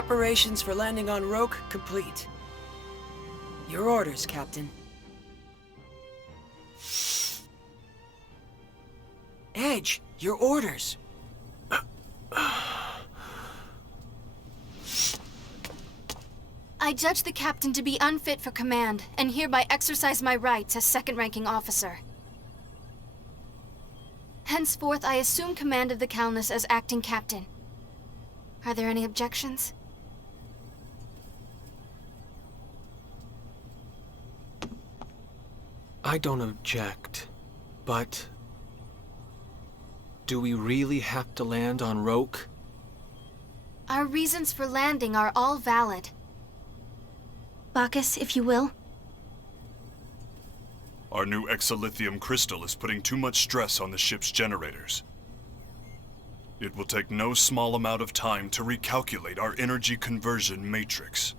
Preparations for landing on Roak complete. Your orders, Captain. Edge, your orders. I judge the captain to be unfit for command, and hereby exercise my rights as second-ranking officer. Henceforth, I assume command of the Calnus as acting captain. Are there any objections? I don't object, but... do we really have to land on Roak? Our reasons for landing are all valid. Bacchus, if you will. Our new exolithium crystal is putting too much stress on the ship's generators. It will take no small amount of time to recalculate our energy conversion matrix.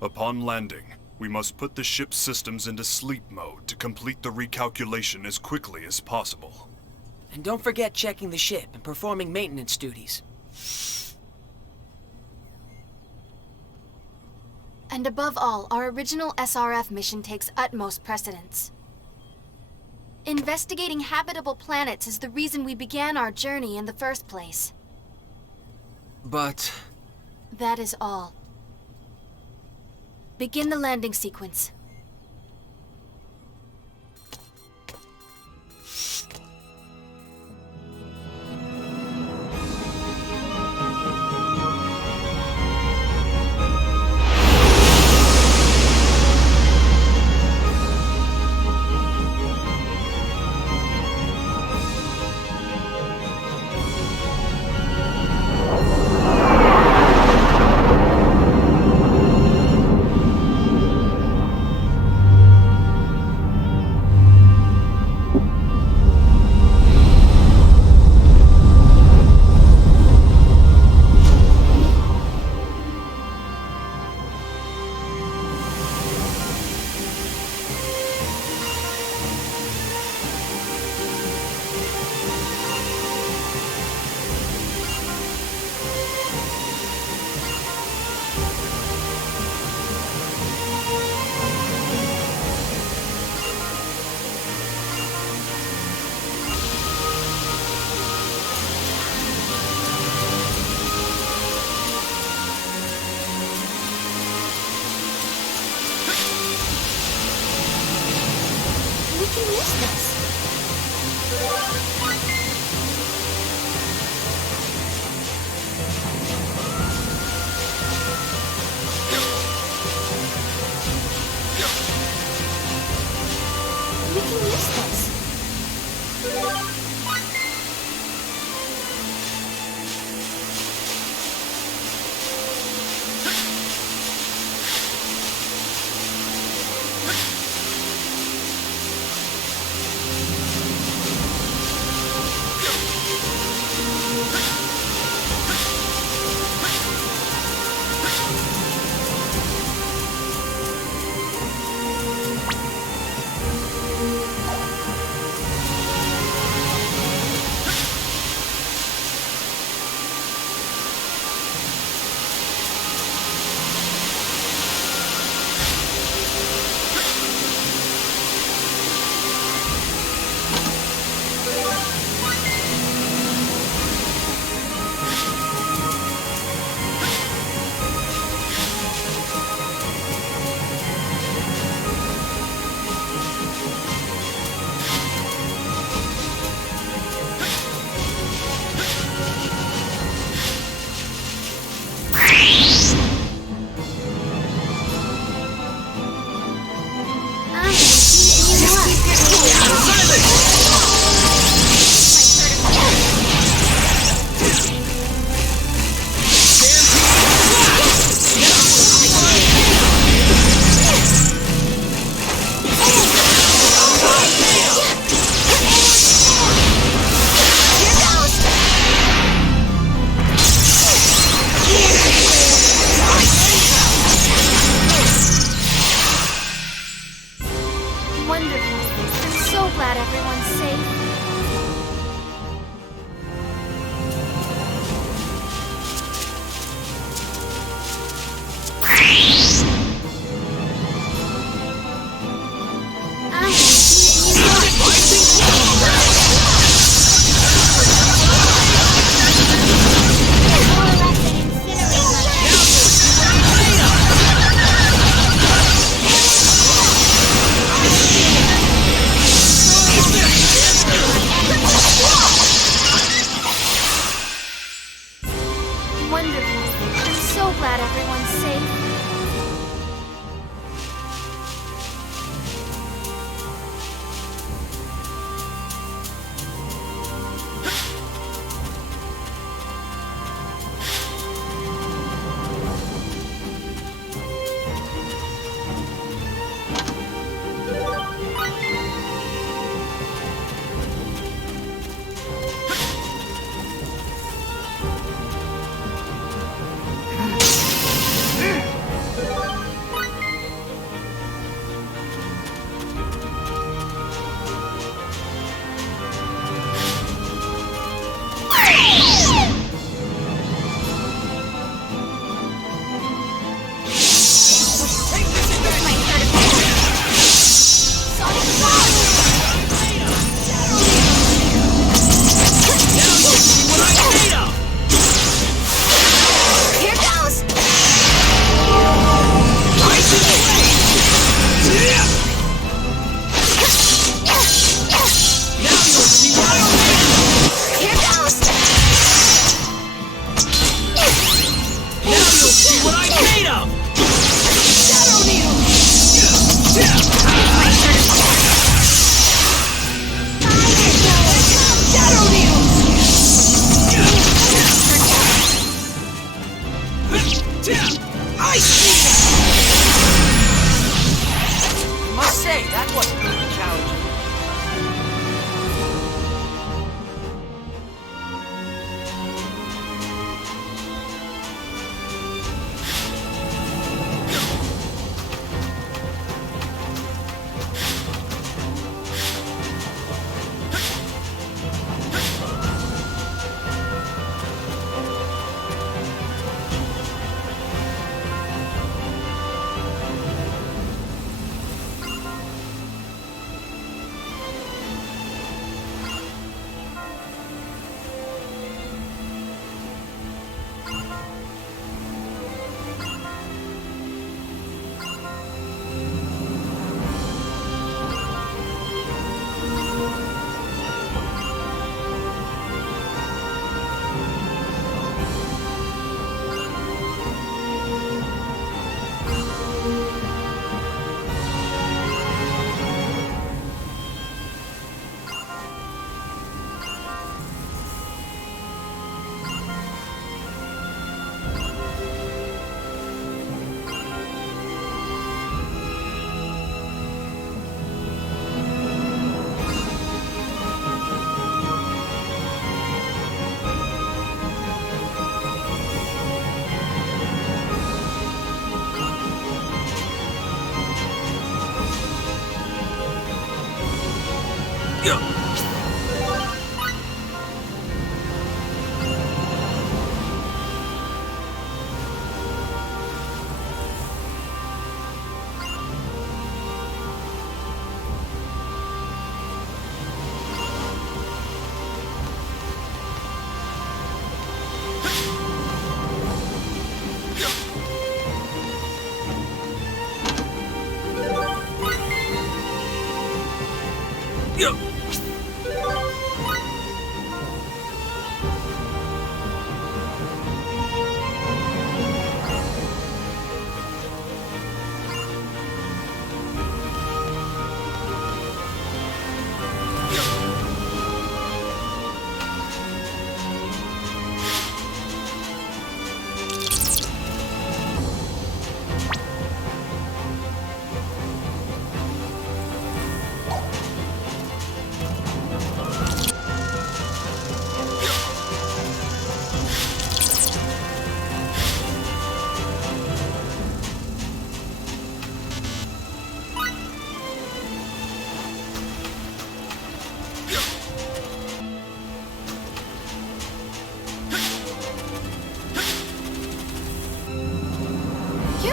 Upon landing, we must put the ship's systems into sleep mode to complete the recalculation as quickly as possible. And don't forget checking the ship and performing maintenance duties. And above all, our original SRF mission takes utmost precedence. Investigating habitable planets is the reason we began our journey in the first place. But... that is all. Begin the landing sequence.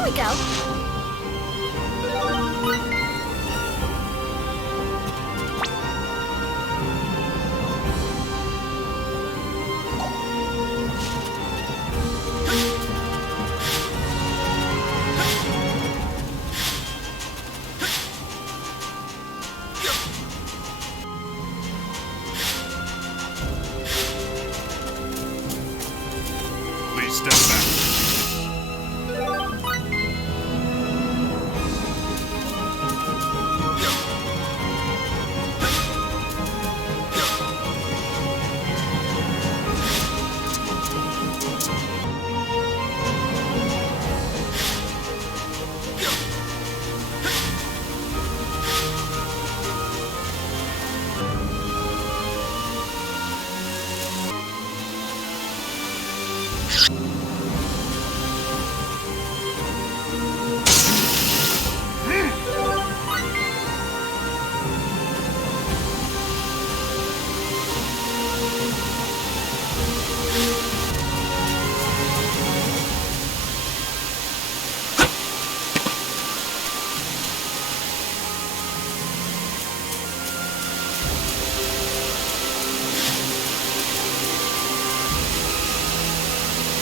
There we go. Please step back.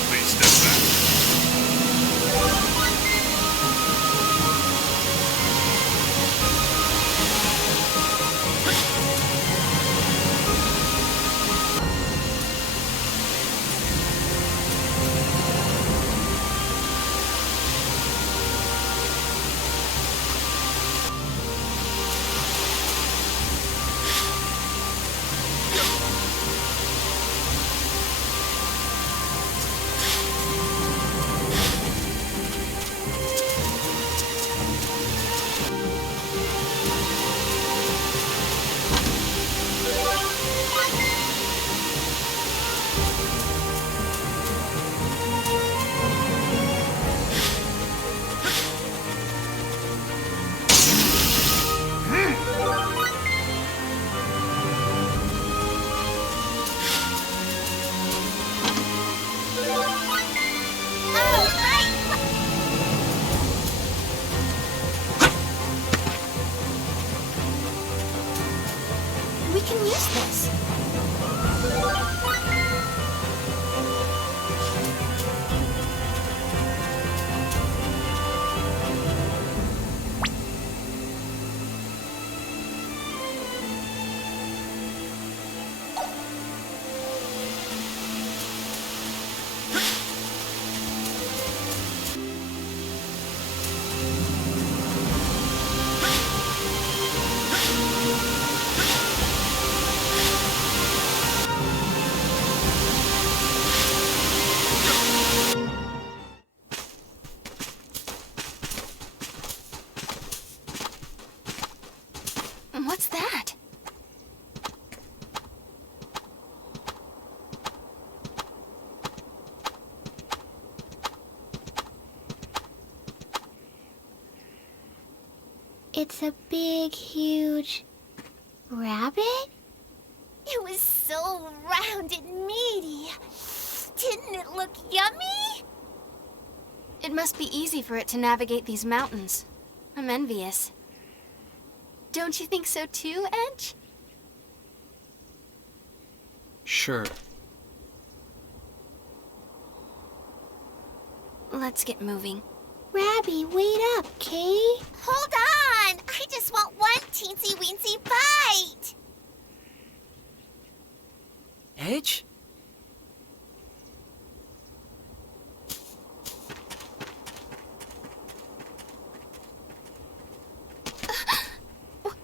Please step back. We can use this. What's that? It's a big, huge rabbit? It was so round and meaty. Didn't it look yummy? It must be easy for it to navigate these mountains. I'm envious. Don't you think so too, Edge? Sure. Let's get moving. Rabby, wait up, Kay. Hold on! I just want one teensy-weensy bite! Edge?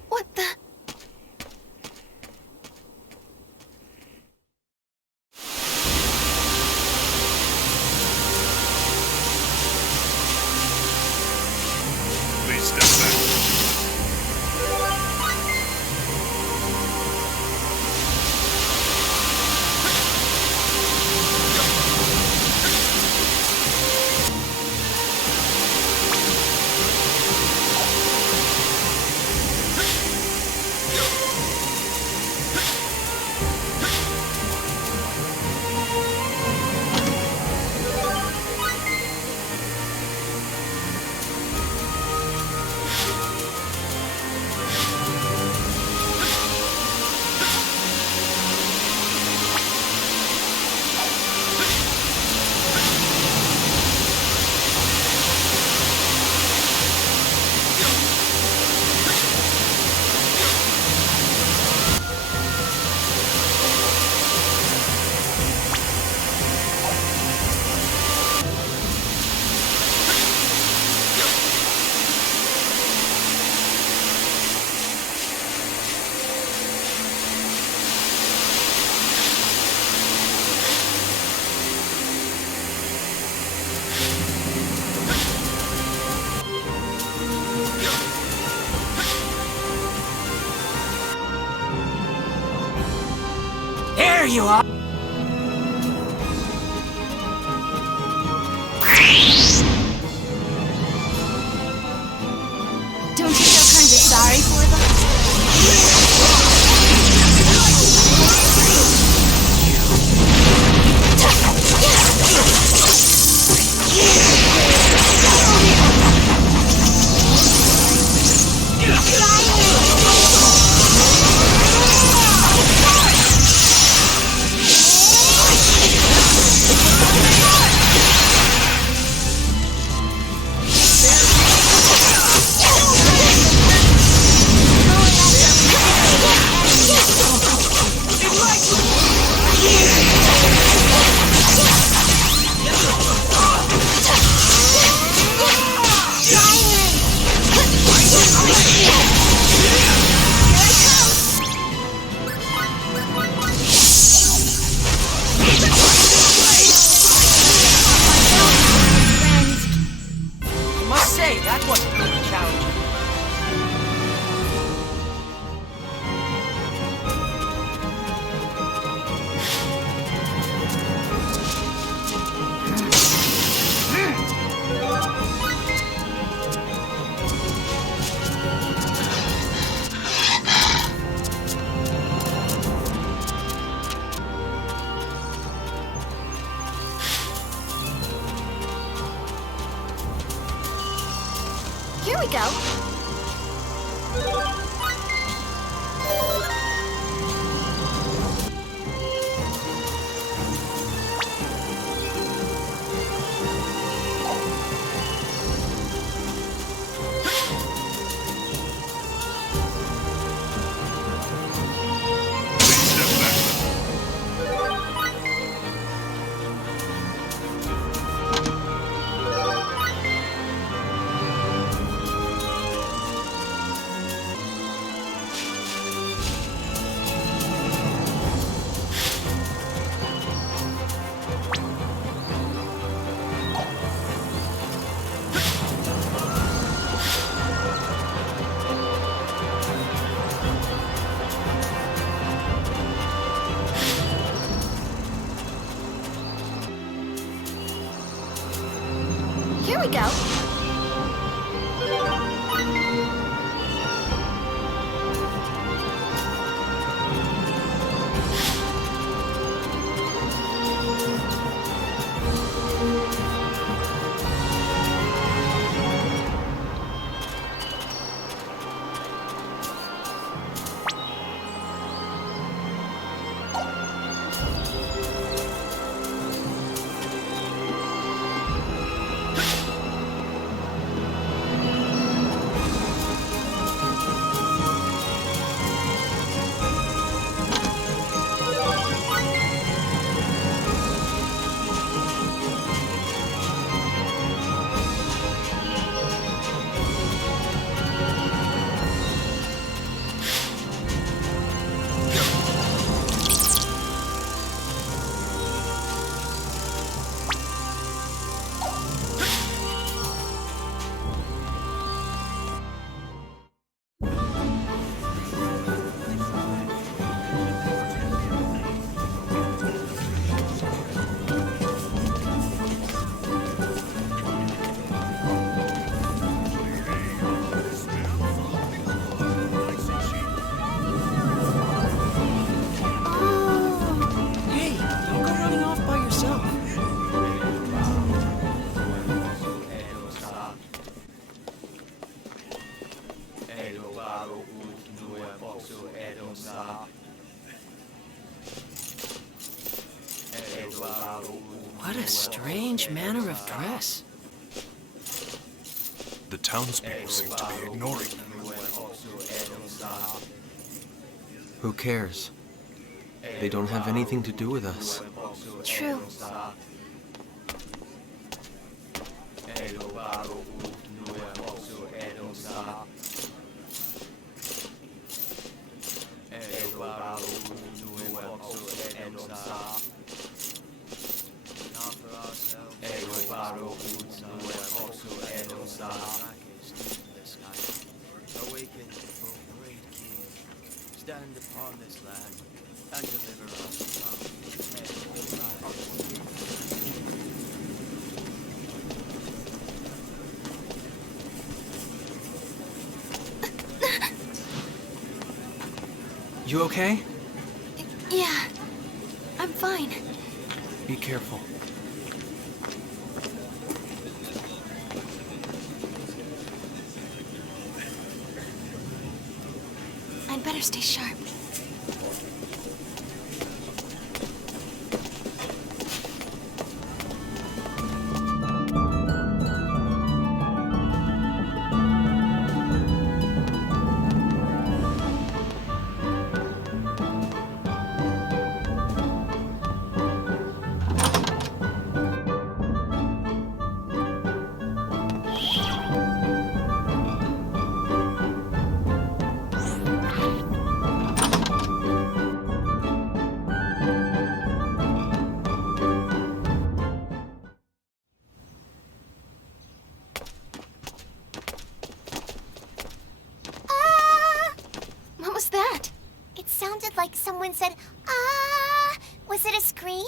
What the? Please step back. Here you are! Don't you feel kind of sorry for them? I must say, that wasn't really challenging. Here we go. Here we go. Hey, don't go running off by yourself. What a strange manner of dress. The townspeople seem to be ignoring them. Who cares? They don't have anything to do with us. True. Awaken, O great king, stand upon this land and deliver us. You okay? Yeah, I'm fine. Be careful. I'd better stay sharp. What was that? It sounded like someone said, ah! Was it a scream?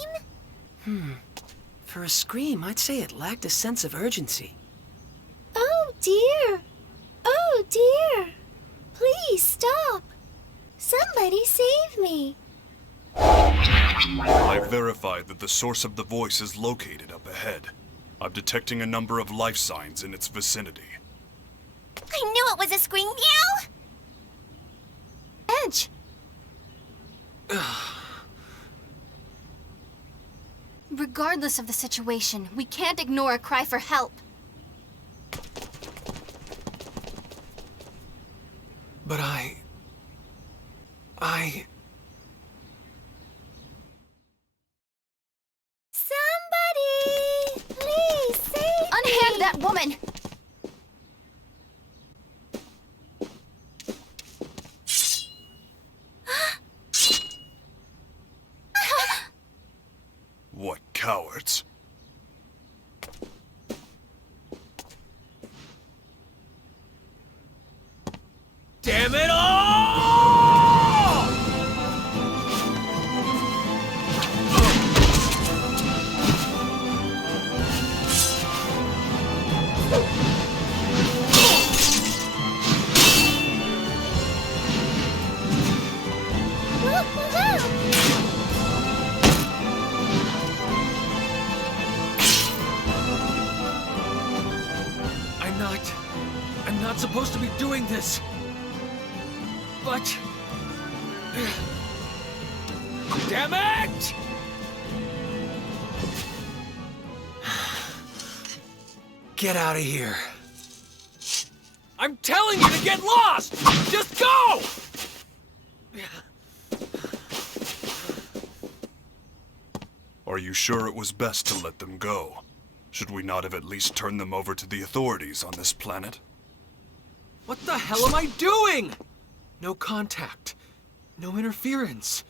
For a scream, I'd say it lacked a sense of urgency. Oh dear! Oh dear! Please stop! Somebody save me! I've verified that the source of the voice is located up ahead. I'm detecting a number of life signs in its vicinity. I knew it was a scream. Meow! Edge! Regardless of the situation, we can't ignore a cry for help. But Somebody! Please save me! Unhand that woman! What cowards! Damn it all! I'm not supposed to be doing this. But... damn it! get out of here. I'm telling you to get lost! Just go! Are you sure it was best to let them go? Should we not have at least turned them over to the authorities on this planet? What the hell am I doing? No contact. No interference.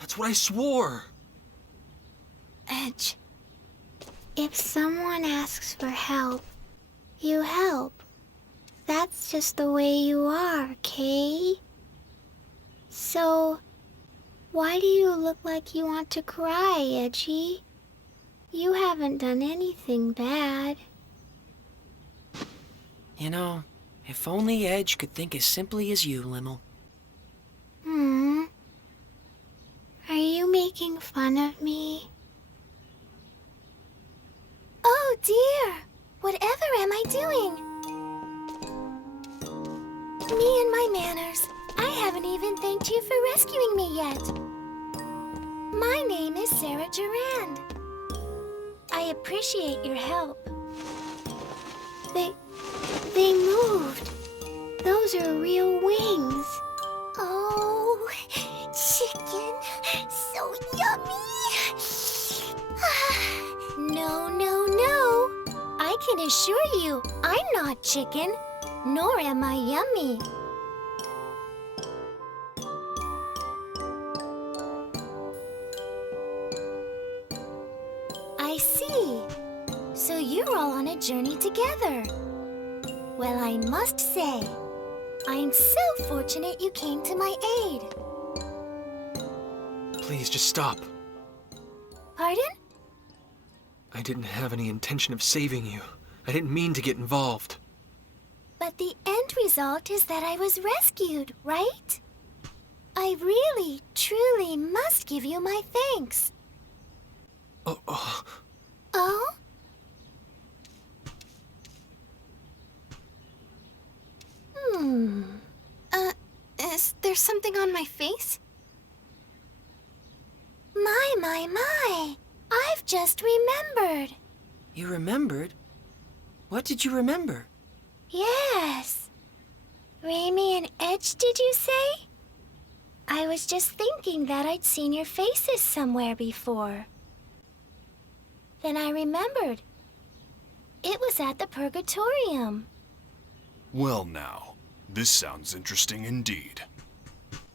That's what I swore. Edge. If someone asks for help, you help. That's just the way you are, Kay. So, why do you look like you want to cry, Edgy? You haven't done anything bad. You know, if only Edge could think as simply as you, Limmel. Are you making fun of me? Oh dear! Whatever am I doing? Me and my manners. I haven't even thanked you for rescuing me yet. My name is Sarah Durand. I appreciate your help. They moved. Those are real wings. Oh, chicken. So yummy. No, no, no. I can assure you, I'm not chicken, nor am I yummy. I see. So you're all on a journey together. Well, I must say, I'm so fortunate you came to my aid. Please, just stop. Pardon? I didn't have any intention of saving you. I didn't mean to get involved. But the end result is that I was rescued, right? I really, truly must give you my thanks. Oh? Is there something on my face? My. I've just remembered. You remembered? What did you remember? Yes. Ramy and Edge, did you say? I was just thinking that I'd seen your faces somewhere before. Then I remembered. It was at the Purgatorium. Well now, this sounds interesting indeed.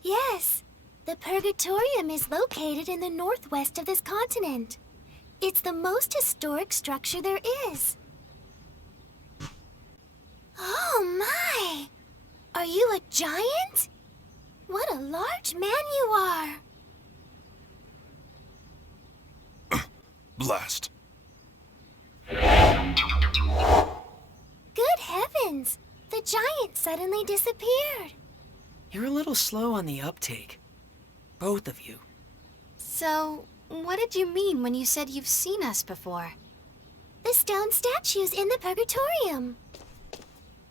Yes. The Purgatorium is located in the northwest of this continent. It's the most historic structure there is. Oh my! Are you a giant? What a large man you are! Blast. Good heavens! The giant suddenly disappeared. You're a little slow on the uptake. Both of you. So, what did you mean when you said you've seen us before? The stone statues in the Purgatorium.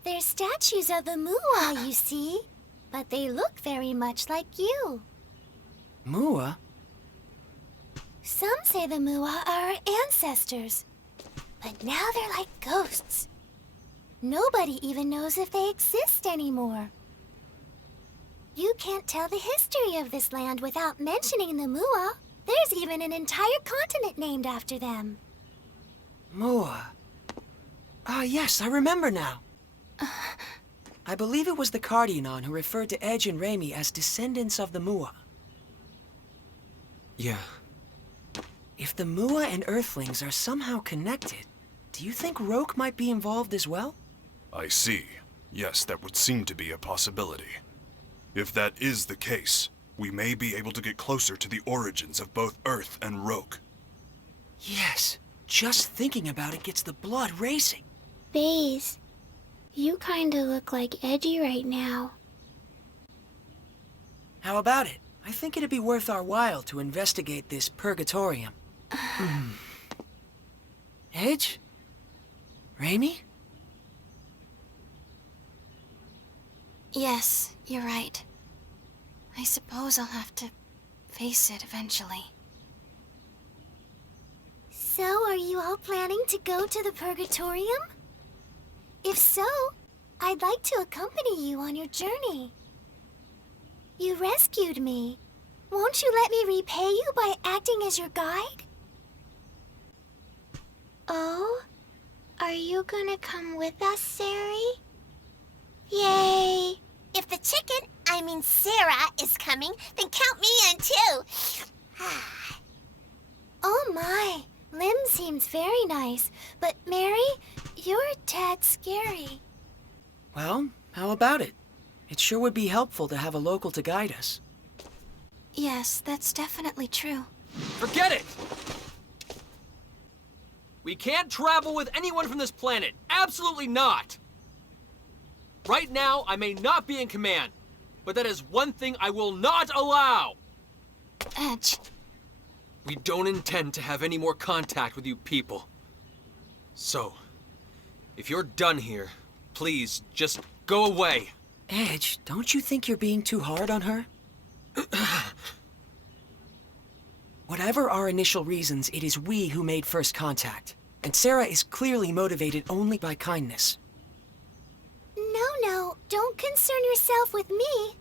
They're statues of the Mua, you see. But they look very much like you. Mua? Some say the Mua are our ancestors. But now they're like ghosts. Nobody even knows if they exist anymore. You can't tell the history of this land without mentioning the Mua. There's even an entire continent named after them. Mua. Ah, yes, I remember now. I believe it was the Cardionon who referred to Edge and Ramy as descendants of the Mua. Yeah. If the Mua and Earthlings are somehow connected, do you think Roak might be involved as well? I see. Yes, that would seem to be a possibility. If that is the case, we may be able to get closer to the origins of both Earth and Roak. Yes. Just thinking about it gets the blood racing. Baze, you kinda look like Edgy right now. How about it? I think it'd be worth our while to investigate this Purgatorium. Edge? Ramy? Yes, you're right. I suppose I'll have to face it eventually. So, are you all planning to go to the Purgatorium? If so, I'd like to accompany you on your journey. You rescued me. Won't you let me repay you by acting as your guide? Oh? Are you gonna come with us, Sari? Yay! If the chicken, I mean Sarah, is coming, then count me in too. Oh my, Lim seems very nice, but Mary, you're a tad scary. Well, how about it? It sure would be helpful to have a local to guide us. Yes, that's definitely true. Forget it! We can't travel with anyone from this planet. Absolutely not! Right now, I may not be in command, but that is one thing I will not allow! Edge. We don't intend to have any more contact with you people. So, if you're done here, please just go away. Edge, don't you think you're being too hard on her? Whatever our initial reasons, it is we who made first contact. And Sarah is clearly motivated only by kindness. No, don't concern yourself with me.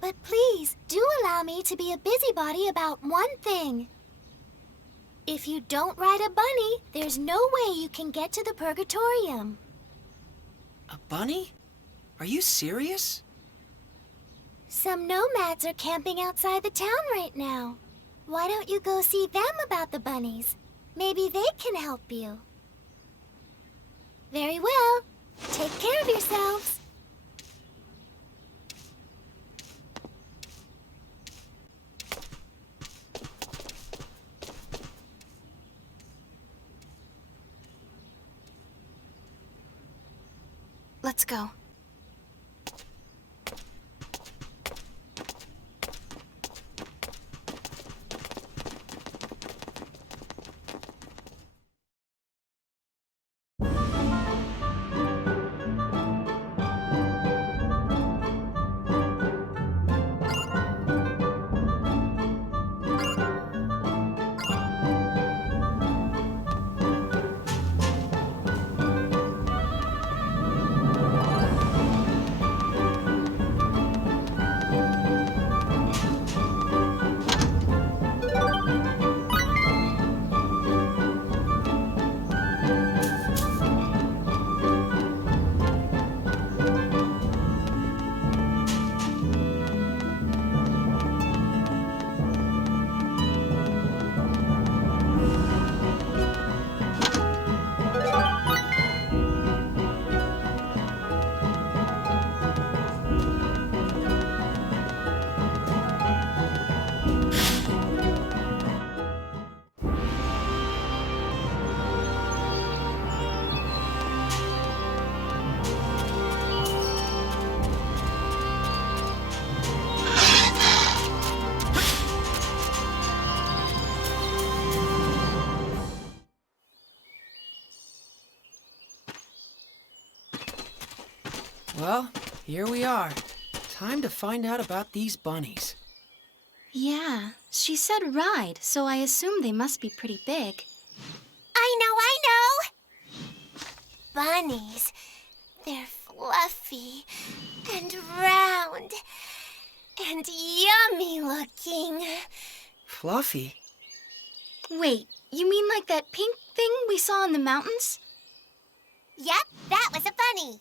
But please, do allow me to be a busybody about one thing. If you don't ride a bunny, there's no way you can get to the Purgatorium. A bunny? Are you serious? Some nomads are camping outside the town right now. Why don't you go see them about the bunnies? Maybe they can help you. Very well. Take care of yourselves. Let's go. Well, here we are. Time to find out about these bunnies. Yeah, she said ride, so I assume they must be pretty big. I know. Bunnies. They're fluffy and round and yummy looking. Fluffy? Wait, you mean like that pink thing we saw in the mountains? Yep, that was a bunny.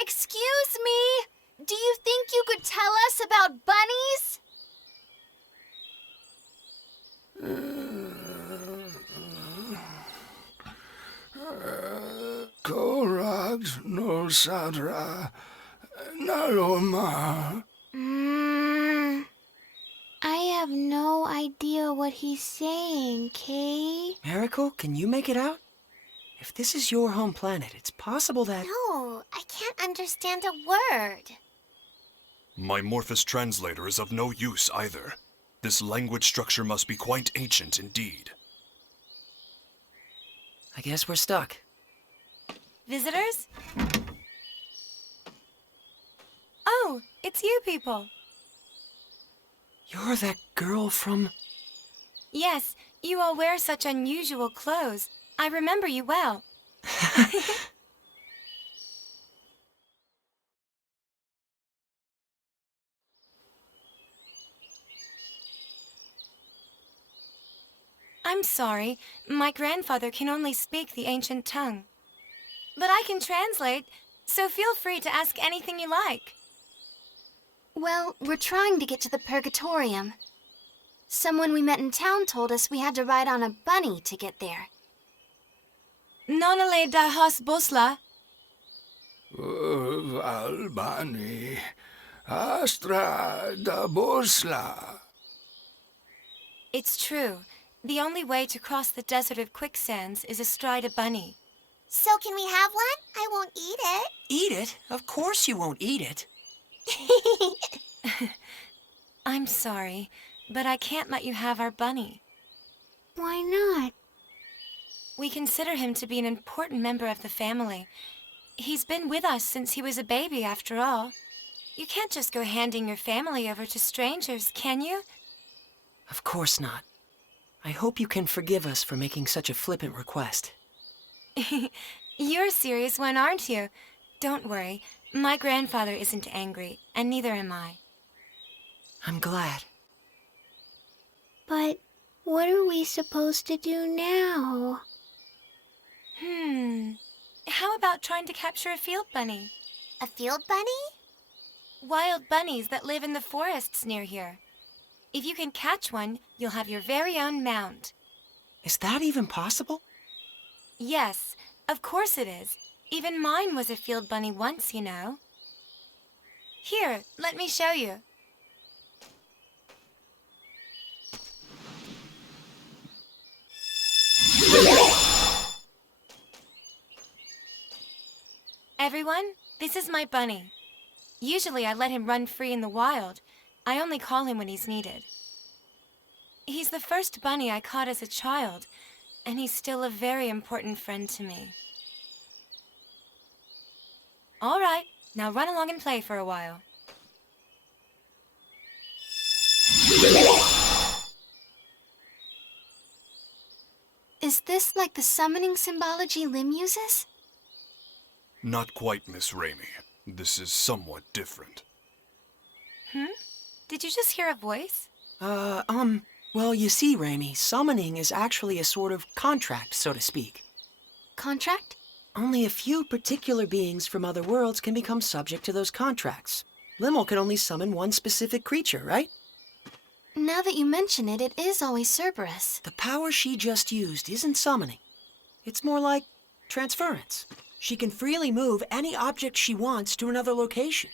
Excuse me? Do you think you could tell us about bunnies? Korag no Sadra Naloma. I have no idea what he's saying, Kay. Miracle, can you make it out? If this is your home planet, it's possible that... No, I can't understand a word. My Morphous translator is of no use either. This language structure must be quite ancient indeed. I guess we're stuck. Visitors? Oh, it's you people. You're that girl from... Yes, you all wear such unusual clothes. I remember you well. I'm sorry. My grandfather can only speak the ancient tongue. But I can translate, so feel free to ask anything you like. Well, we're trying to get to the Purgatorium. Someone we met in town told us we had to ride on a bunny to get there. Nonale da has bosla. Valbani Astra da Bosla. It's true. The only way to cross the desert of quicksands is astride a bunny. So can we have one? I won't eat it. Eat it? Of course you won't eat it. I'm sorry, but I can't let you have our bunny. Why not? We consider him to be an important member of the family. He's been with us since he was a baby, after all. You can't just go handing your family over to strangers, can you? Of course not. I hope you can forgive us for making such a flippant request. You're a serious one, aren't you? Don't worry. My grandfather isn't angry, and neither am I. I'm glad. But what are we supposed to do now? How about trying to capture a field bunny? A field bunny? Wild bunnies that live in the forests near here. If you can catch one, you'll have your very own mound. Is that even possible? Yes, of course it is. Even mine was a field bunny once, you know. Here, let me show you. Everyone, this is my bunny. Usually I let him run free in the wild. I only call him when he's needed. He's the first bunny I caught as a child, and he's still a very important friend to me. All right, now run along and play for a while. Is this like the summoning symbology Lim uses? Not quite, Miss Raimi. This is somewhat different. Did you just hear a voice? Well, you see, Raimi, summoning is actually a sort of contract, so to speak. Contract? Only a few particular beings from other worlds can become subject to those contracts. Limmel can only summon one specific creature, right? Now that you mention it, it is always Cerberus. The power she just used isn't summoning. It's more like transference. She can freely move any object she wants to another location.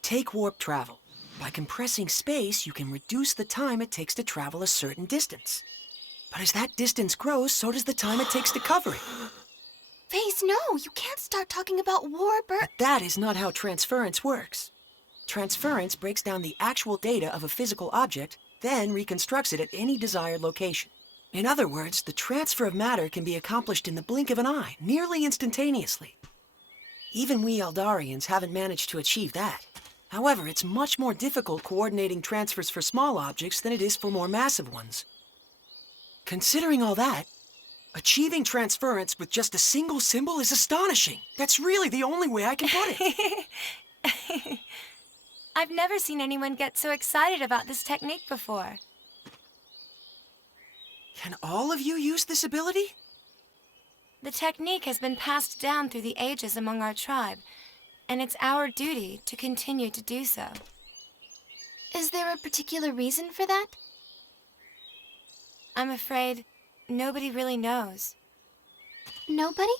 Take warp travel. By compressing space, you can reduce the time it takes to travel a certain distance. But as that distance grows, so does the time it takes to cover it. Faze, no! You can't start talking about warp or... But that is not how transference works. Transference breaks down the actual data of a physical object, then reconstructs it at any desired location. In other words, the transfer of matter can be accomplished in the blink of an eye, nearly instantaneously. Even we Eldarians haven't managed to achieve that. However, it's much more difficult coordinating transfers for small objects than it is for more massive ones. Considering all that, achieving transference with just a single symbol is astonishing. That's really the only way I can put it. I've never seen anyone get so excited about this technique before. Can all of you use this ability? The technique has been passed down through the ages among our tribe, and it's our duty to continue to do so. Is there a particular reason for that? I'm afraid nobody really knows. Nobody?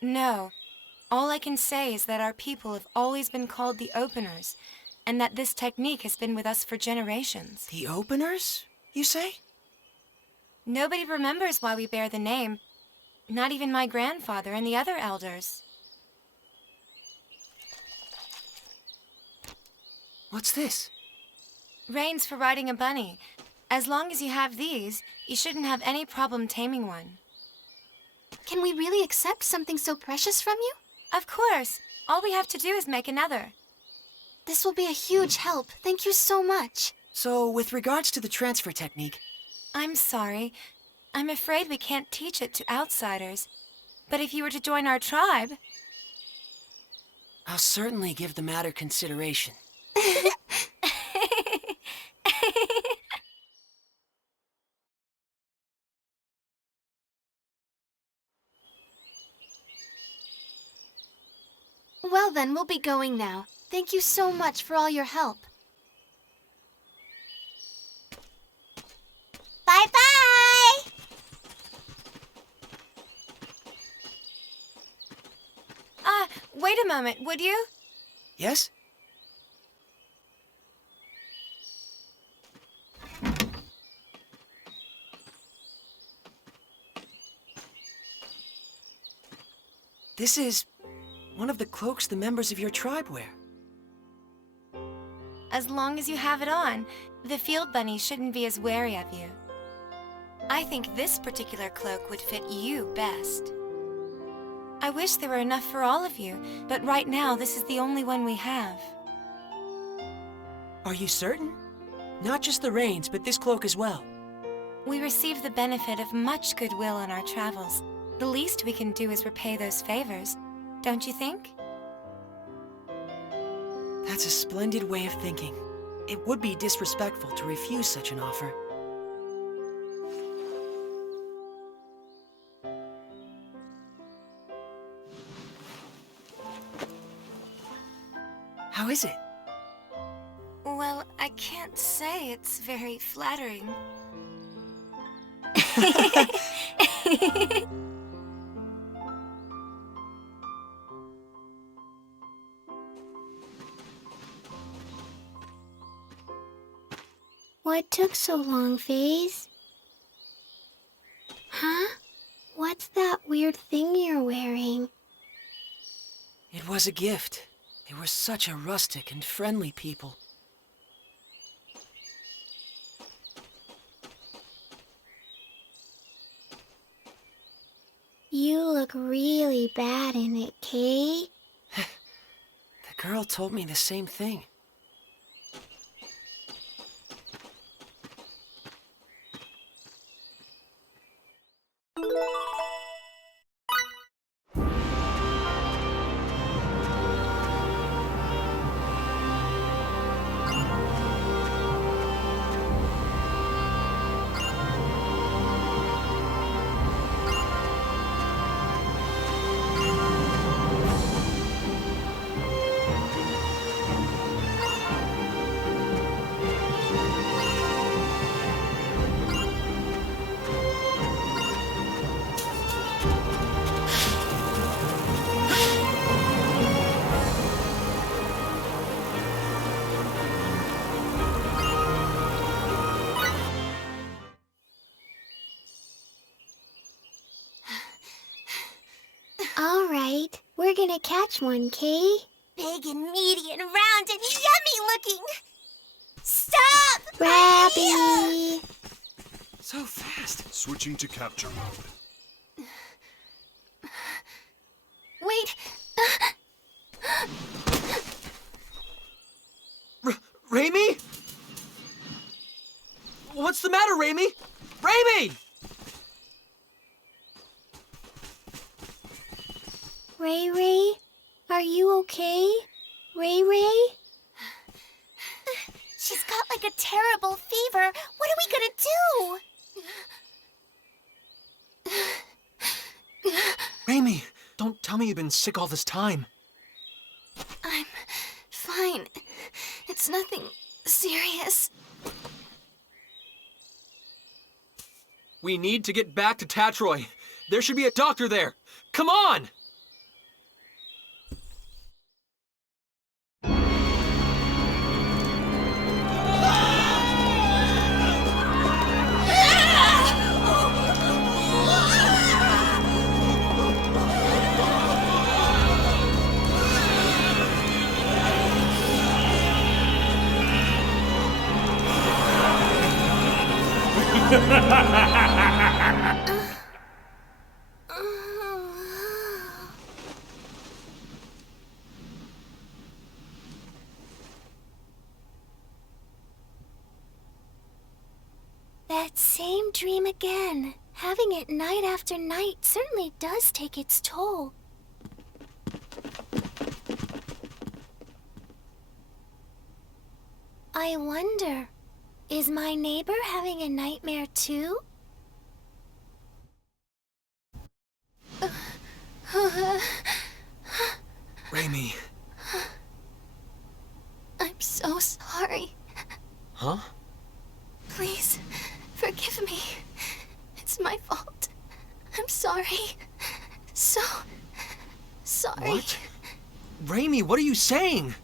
No. All I can say is that our people have always been called the Openers, and that this technique has been with us for generations. The Openers, you say? Nobody remembers why we bear the name, not even my grandfather and the other elders. What's this? Reins for riding a bunny. As long as you have these, you shouldn't have any problem taming one. Can we really accept something so precious from you? Of course. All we have to do is make another. This will be a huge help. Thank you so much. So, with regards to the transfer technique... I'm sorry. I'm afraid we can't teach it to outsiders. But if you were to join our tribe... I'll certainly give the matter consideration. Well then, we'll be going now. Thank you so much for all your help. Bye-bye! Wait a moment, would you? Yes? This is one of the cloaks the members of your tribe wear. As long as you have it on, the field bunny shouldn't be as wary of you. I think this particular cloak would fit you best. I wish there were enough for all of you, but right now this is the only one we have. Are you certain? Not just the reins, but this cloak as well. We receive the benefit of much goodwill on our travels. The least we can do is repay those favors, don't you think? That's a splendid way of thinking. It would be disrespectful to refuse such an offer. How is it? Well, I can't say it's very flattering. What took so long, Faze? Huh? What's that weird thing you're wearing? It was a gift. They were such a rustic and friendly people. You look really bad in it, Kay. The girl told me the same thing. All right, we're gonna catch one, Kay. Big and meaty and round and yummy looking. Stop! Rabby! So fast. Switching to capture mode. Wait. Raimi? What's the matter, Raimi? Raimi! Ray Ray, are you okay? Ray Ray? She's got like a terrible fever. What are we gonna do? Raimi, don't tell me you've been sick all this time. I'm fine. It's nothing serious. We need to get back to Tatroy. There should be a doctor there. Come on! That same dream again. Having it night after night certainly does take its toll. I wonder, is my neighbor having a nightmare too? Raimi. I'm so sorry. Huh? Please, forgive me. It's my fault. I'm sorry. So sorry. What? Raimi, what are you saying?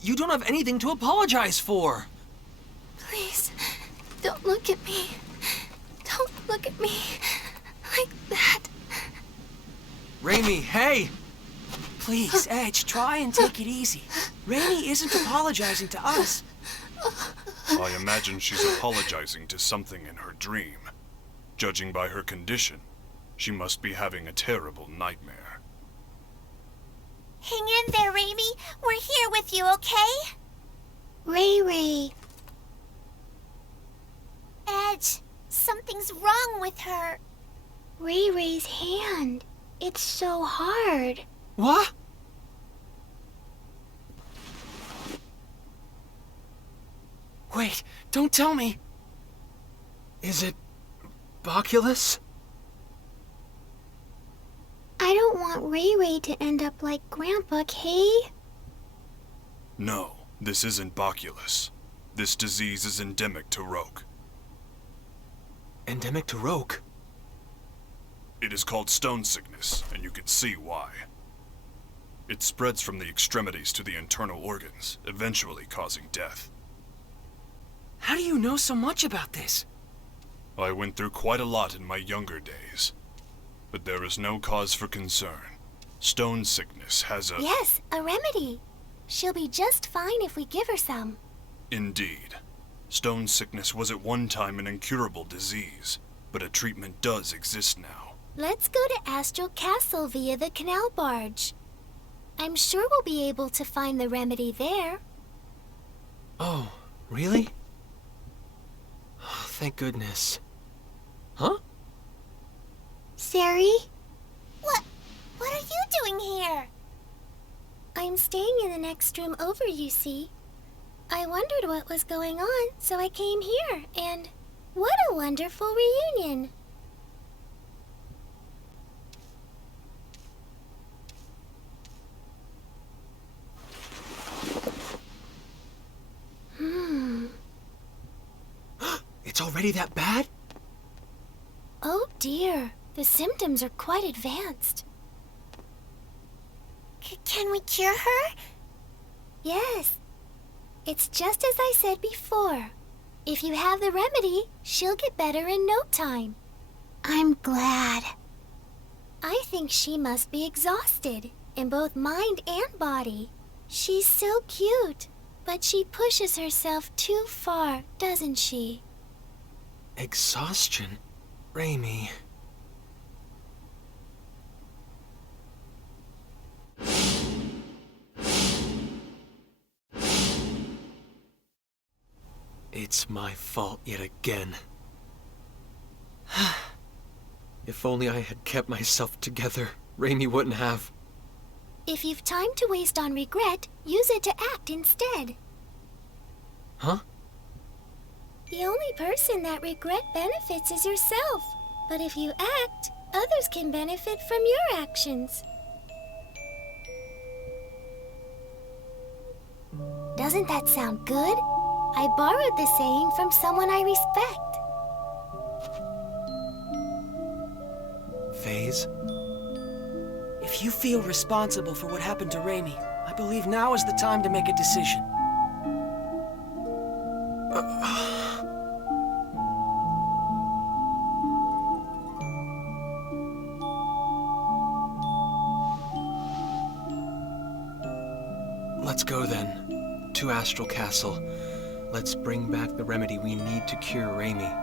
You don't have anything to apologize for. Please, don't look at me. Don't look at me like that. Raimi, hey! Please, Edge, try and take it easy. Raimi isn't apologizing to us. I imagine she's apologizing to something in her dream. Judging by her condition, she must be having a terrible nightmare. Hang in there, Raimi. We're here with you, okay? Ray Ray. Edge, something's wrong with her. Ray Ray's hand. It's so hard. What? Wait, don't tell me. Is it Boculus? I don't want Ray Ray to end up like Grandpa, Kay. No, this isn't Boculus. This disease is endemic to Roak. Endemic to Roak? It is called stone sickness, and you can see why. It spreads from the extremities to the internal organs, eventually causing death. How do you know so much about this? I went through quite a lot in my younger days, but there is no cause for concern. Stone sickness has a... Yes, a remedy. She'll be just fine if we give her some. Indeed. Stone sickness was at one time an incurable disease, but a treatment does exist now. Let's go to Astral Castle via the canal barge. I'm sure we'll be able to find the remedy there. Oh, really? Thank goodness. Huh? Sari? What are you doing here? I'm staying in the next room over, you see. I wondered what was going on, so I came here, and what a wonderful reunion. It's already that bad? Oh dear, the symptoms are quite advanced. Can we cure her? Yes. It's just as I said before. If you have the remedy, she'll get better in no time. I'm glad. I think she must be exhausted, in both mind and body. She's so cute, but she pushes herself too far, doesn't she? Exhaustion? Raimi. It's my fault yet again. If only I had kept myself together, Raimi wouldn't have. If you've time to waste on regret, use it to act instead. Huh? The only person that regret benefits is yourself. But if you act, others can benefit from your actions. Doesn't that sound good? I borrowed the saying from someone I respect. Phase? If you feel responsible for what happened to Raimi, I believe now is the time to make a decision. Let's go then, to Astral Castle. Let's bring back the remedy we need to cure Raimi.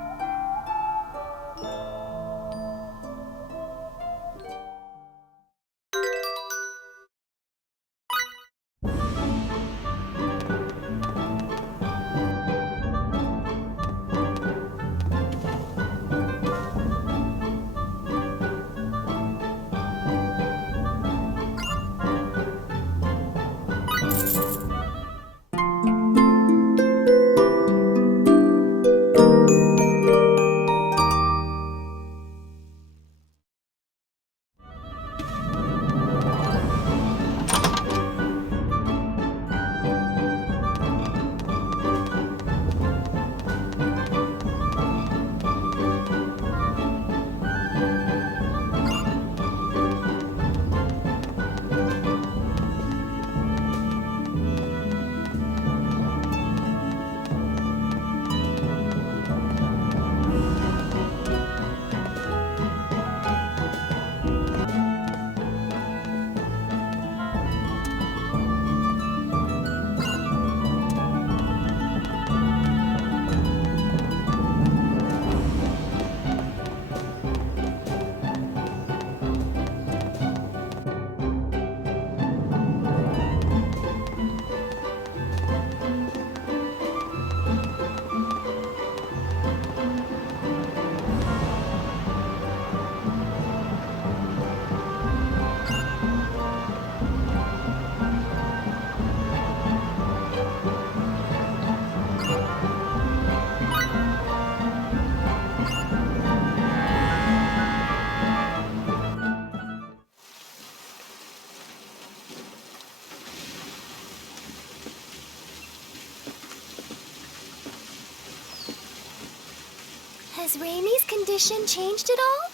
Has Raimi's condition changed at all?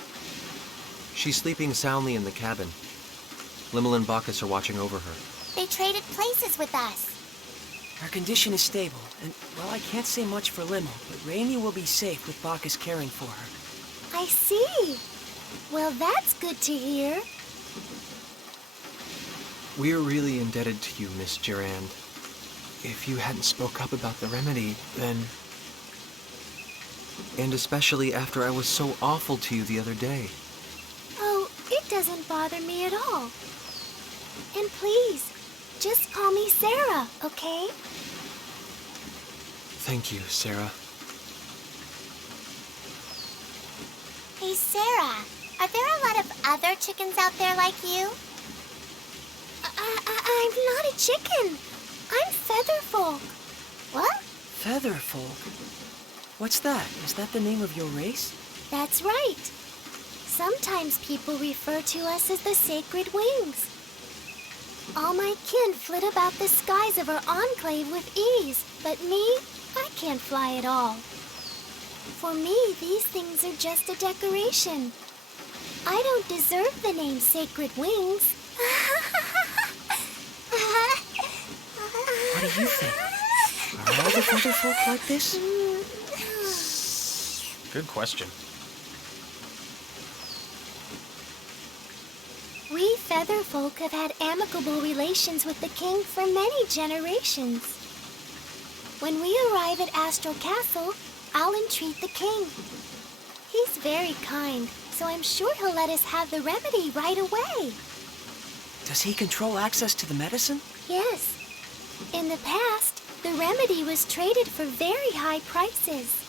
She's sleeping soundly in the cabin. Limmel and Bacchus are watching over her. They traded places with us. Her condition is stable, and, well, I can't say much for Limmel, but Raimi will be safe with Bacchus caring for her. I see. Well, that's good to hear. We're really indebted to you, Miss Durand. If you hadn't spoke up about the remedy, then... And especially after I was so awful to you the other day. Oh, it doesn't bother me at all. And please, just call me Sarah, okay? Thank you, Sarah. Hey, Sarah, are there a lot of other chickens out there like you? I'm not a chicken. I'm Featherfolk. What? Featherfolk? What's that? Is that the name of your race? That's right. Sometimes people refer to us as the Sacred Wings. All my kin flit about the skies of our enclave with ease, but me, I can't fly at all. For me, these things are just a decoration. I don't deserve the name Sacred Wings. What do you think? Are all the Featherfolk like this? Good question. We Featherfolk have had amicable relations with the king for many generations. When we arrive at Astral Castle, I'll entreat the king. He's very kind, so I'm sure he'll let us have the remedy right away. Does he control access to the medicine? Yes. In the past, the remedy was traded for very high prices.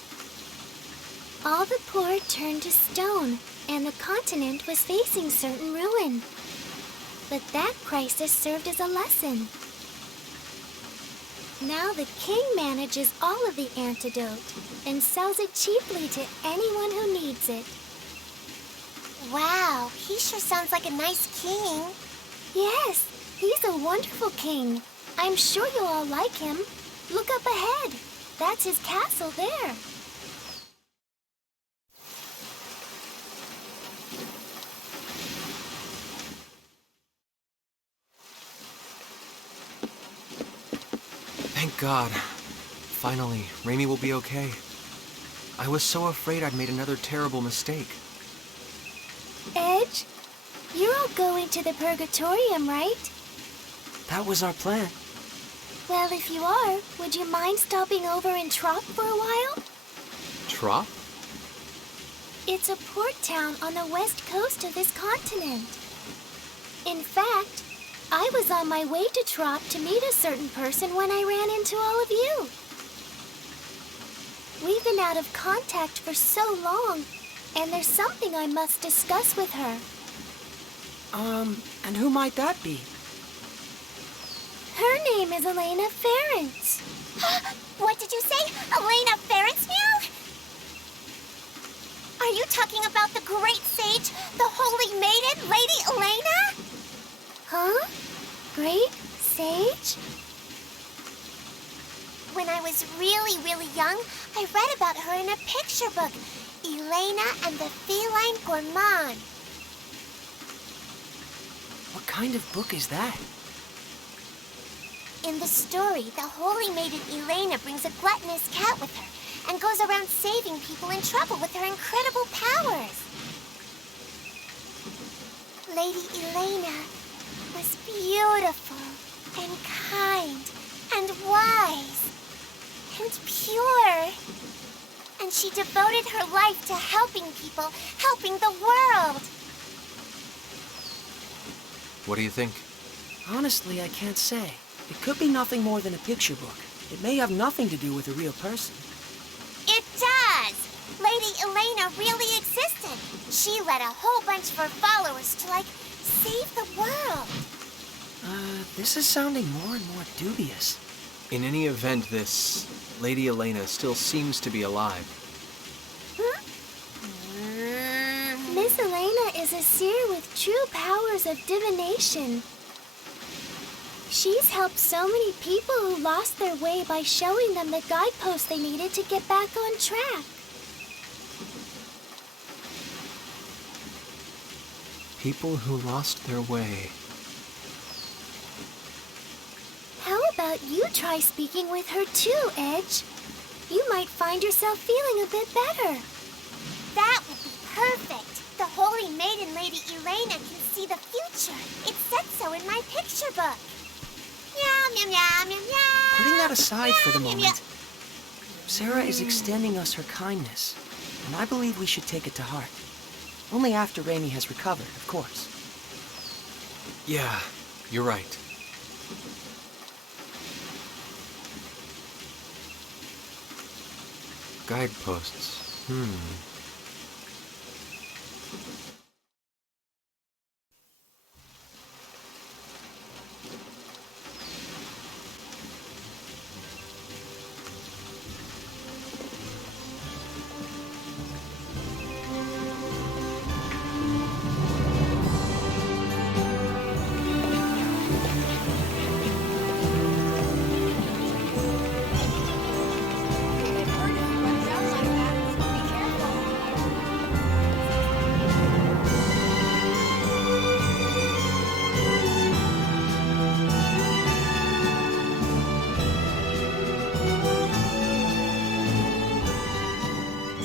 All the poor turned to stone, and the continent was facing certain ruin. But that crisis served as a lesson. Now the king manages all of the antidote and sells it cheaply to anyone who needs it. Wow, he sure sounds like a nice king. Yes, he's a wonderful king. I'm sure you'll all like him. Look up ahead. That's his castle there. Thank God. Finally, Raimi will be okay. I was so afraid I'd made another terrible mistake. Edge, you're all going to the Purgatorium, right? That was our plan. Well, if you are, would you mind stopping over in Trop for a while? Trop? It's a port town on the west coast of this continent. In fact, I was on my way to Trop to meet a certain person when I ran into all of you. We've been out of contact for so long, and there's something I must discuss with her. And who might that be? Her name is Elena Ference. What did you say? Elena Ference now? Are you talking about the great sage, the holy maiden, Lady Elena? Huh? Great sage? When I was really, really young, I read about her in a picture book, Elena and the Feline Gourmand. What kind of book is that? In the story, the holy maiden Elena brings a gluttonous cat with her and goes around saving people in trouble with her incredible powers. Lady Elena was beautiful and kind and wise and pure. And she devoted her life to helping people, helping the world. What do you think? Honestly, I can't say. It could be nothing more than a picture book. It may have nothing to do with a real person. It does! Lady Elena really existed. She led a whole bunch of her followers to, save the world. This is sounding more and more dubious. In any event, this Lady Elena still seems to be alive. Miss Elena is a seer with true powers of divination. She's helped so many people who lost their way by showing them the guideposts they needed to get back on track. People who lost their way. How about you try speaking with her too, Edge? You might find yourself feeling a bit better. That would be perfect. The holy maiden Lady Elena can see the future. It said so in my picture book. aside for the moment, Sarah is extending us her kindness, and I believe we should take it to heart. Only after Raimi has recovered, of course. Yeah, you're right. Guideposts.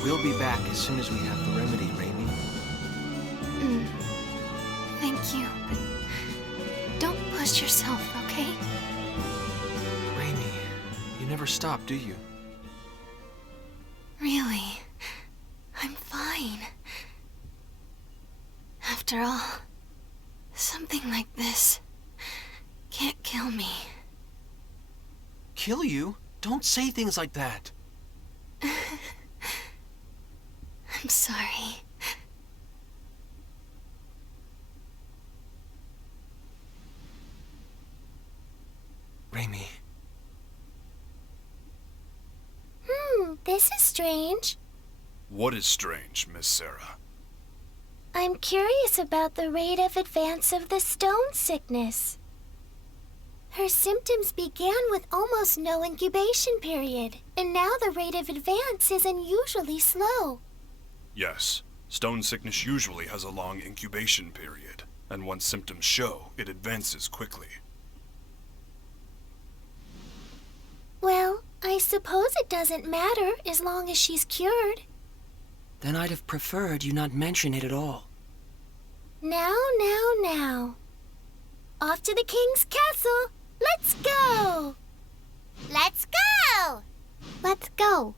We'll be back as soon as we have the remedy, Raimi. Thank you, but don't push yourself, okay? Raimi, you never stop, do you? Really, I'm fine. After all, something like this can't kill me. Kill you? Don't say things like that. I'm sorry. Raimi. This is strange. What is strange, Miss Sarah? I'm curious about the rate of advance of the stone sickness. Her symptoms began with almost no incubation period, and now the rate of advance is unusually slow. Yes, stone sickness usually has a long incubation period, and once symptoms show, it advances quickly. Well, I suppose it doesn't matter as long as she's cured. Then I'd have preferred you not mention it at all. Now. Off to the king's castle. Let's go! Let's go! Let's go.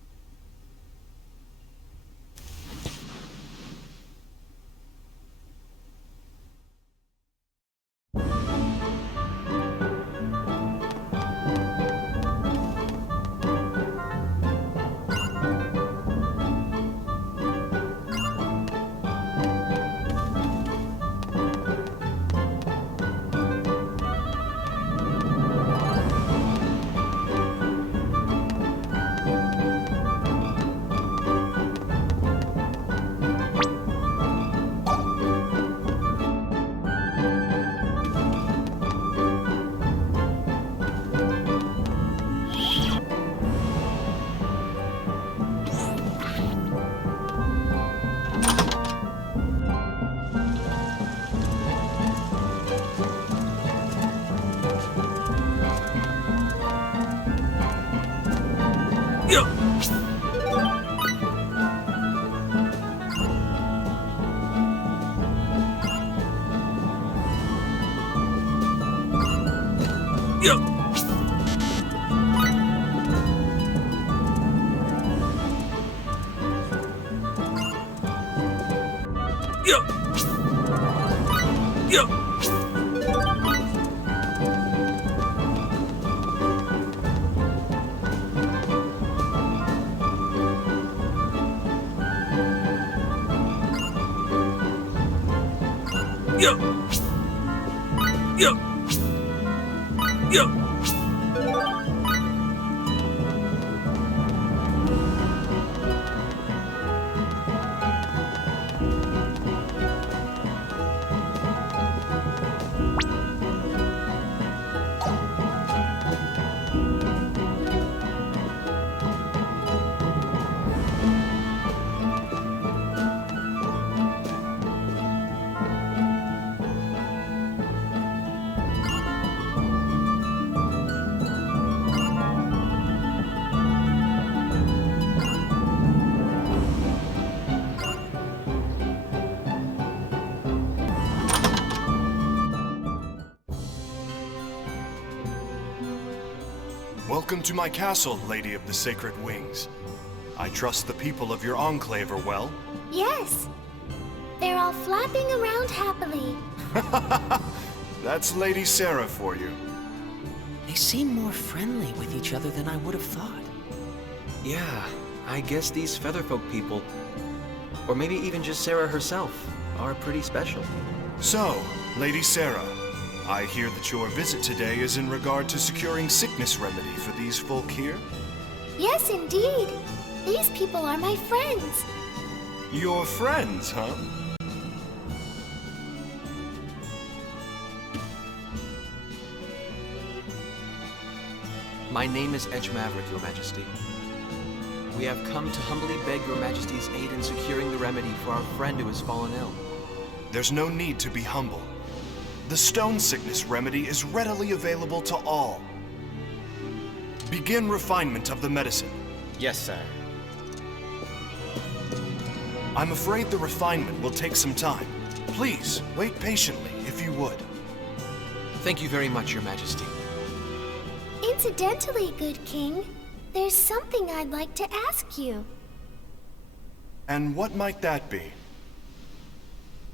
Welcome to my castle, Lady of the Sacred Wings. I trust the people of your enclave are well. Yes. They're all flapping around happily. That's Lady Sarah for you. They seem more friendly with each other than I would have thought. Yeah, I guess these Featherfolk people, or maybe even just Sarah herself, are pretty special. So, Lady Sarah, I hear that your visit today is in regard to securing sickness remedy for these folk here? Yes, indeed. These people are my friends. Your friends, huh? My name is Edge Maverick, Your Majesty. We have come to humbly beg Your Majesty's aid in securing the remedy for our friend who has fallen ill. There's no need to be humble. The stone sickness remedy is readily available to all. Begin refinement of the medicine. Yes, sir. I'm afraid the refinement will take some time. Please, wait patiently, if you would. Thank you very much, Your Majesty. Incidentally, good king, there's something I'd like to ask you. And what might that be?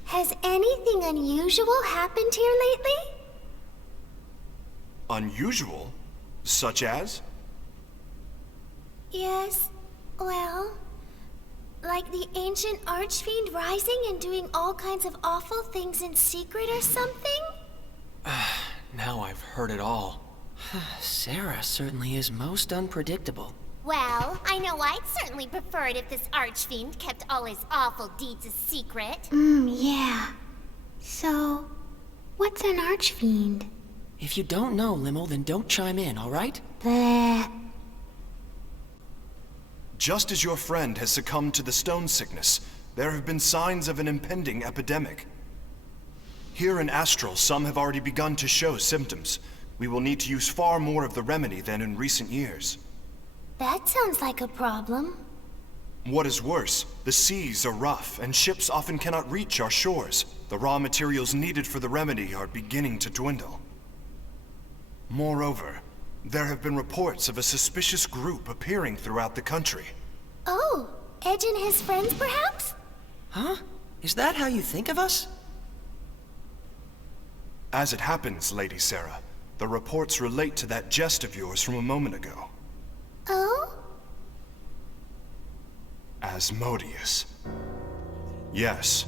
Has anything unusual happened here lately? Unusual? Such as? Yes, well, like the ancient archfiend rising and doing all kinds of awful things in secret or something? Now I've heard it all. Sarah certainly is most unpredictable. Well, I know I'd certainly prefer it if this archfiend kept all his awful deeds a secret. Yeah. So, what's an archfiend? If you don't know, Limo, then don't chime in, all right? Bleh. Just as your friend has succumbed to the stone sickness, there have been signs of an impending epidemic. Here in Astral, some have already begun to show symptoms. We will need to use far more of the remedy than in recent years. That sounds like a problem. What is worse, the seas are rough, and ships often cannot reach our shores. The raw materials needed for the remedy are beginning to dwindle. Moreover, there have been reports of a suspicious group appearing throughout the country. Oh, Edge and his friends, perhaps? Huh? Is that how you think of us? As it happens, Lady Sarah, the reports relate to that jest of yours from a moment ago. Oh? Asmodeus. Yes,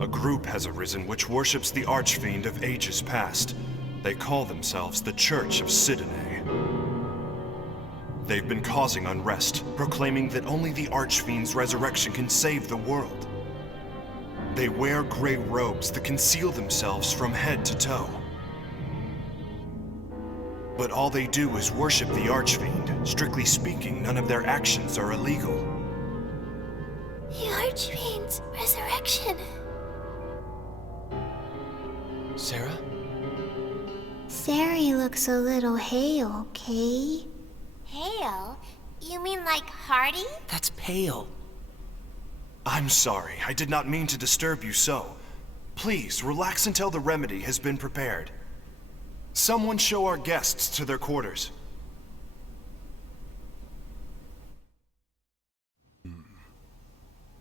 a group has arisen which worships the Archfiend of ages past. They call themselves the Church of Sidene. They've been causing unrest, proclaiming that only the Archfiend's resurrection can save the world. They wear gray robes that conceal themselves from head to toe. But all they do is worship the Archfiend. Strictly speaking, none of their actions are illegal. The Archfiend's resurrection. Sarah? Sari looks a little hale, Kay. Hale? You mean like Hardy? That's pale. I'm sorry, I did not mean to disturb you so. Please, relax until the remedy has been prepared. Someone show our guests to their quarters.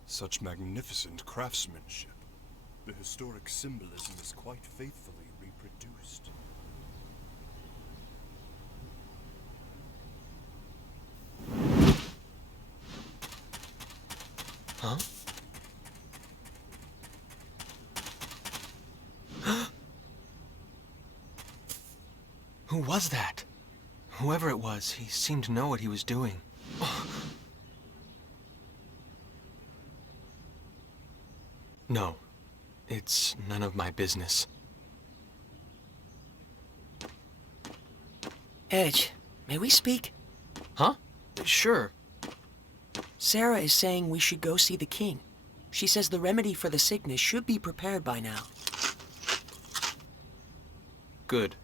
Such magnificent craftsmanship. The historic symbolism is quite faithfully reproduced. Huh? Who was that? Whoever it was, he seemed to know what he was doing. No, it's none of my business. Edge, may we speak? Huh? Sure. Sarah is saying we should go see the king. She says the remedy for the sickness should be prepared by now. Good.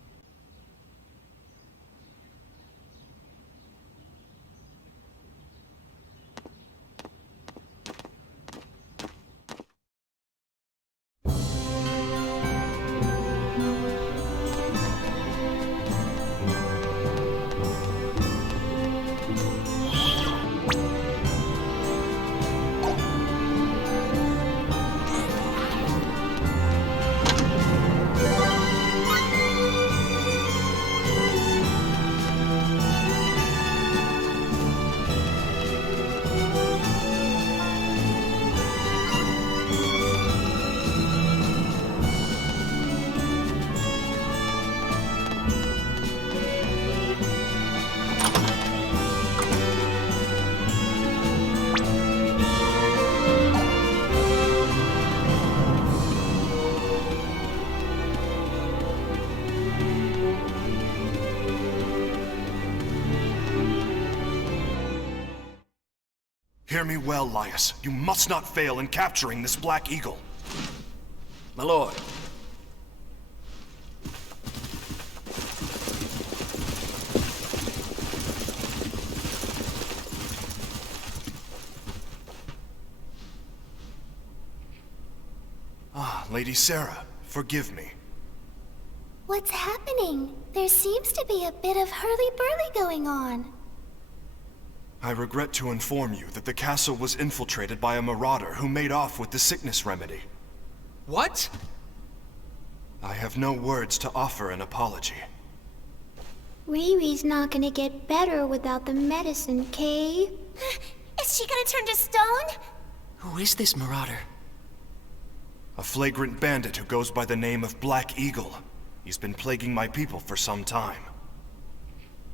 Hear me well, Laius. You must not fail in capturing this Black Eagle. My lord. Ah, Lady Sarah, forgive me. What's happening? There seems to be a bit of hurly-burly going on. I regret to inform you that the castle was infiltrated by a marauder who made off with the sickness remedy. What? I have no words to offer an apology. Riri's not gonna get better without the medicine, Kay. Is she gonna turn to stone? Who is this marauder? A flagrant bandit who goes by the name of Black Eagle. He's been plaguing my people for some time.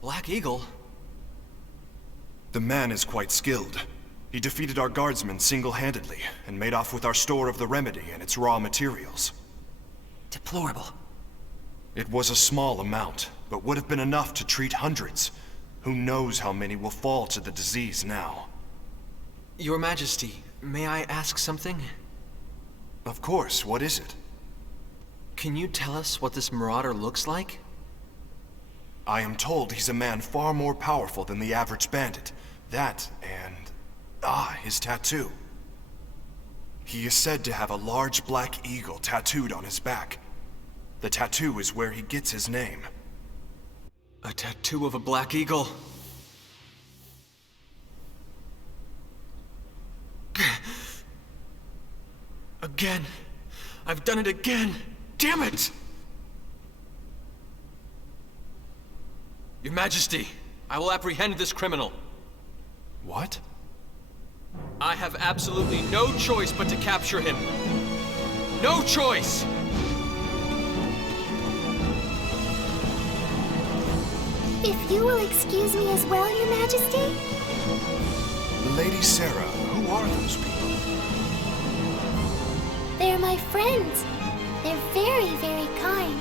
Black Eagle? The man is quite skilled. He defeated our guardsmen single-handedly and made off with our store of the remedy and its raw materials. Deplorable. It was a small amount, but would have been enough to treat hundreds. Who knows how many will fall to the disease now? Your Majesty, may I ask something? Of course, what is it? Can you tell us what this marauder looks like? I am told he's a man far more powerful than the average bandit. That, and... his tattoo. He is said to have a large black eagle tattooed on his back. The tattoo is where he gets his name. A tattoo of a black eagle. Again. I've done it again. Damn it! Your Majesty, I will apprehend this criminal. What? I have absolutely no choice but to capture him. No choice! If you will excuse me as well, Your Majesty? Lady Sarah, who are those people? They're my friends. They're very, very kind.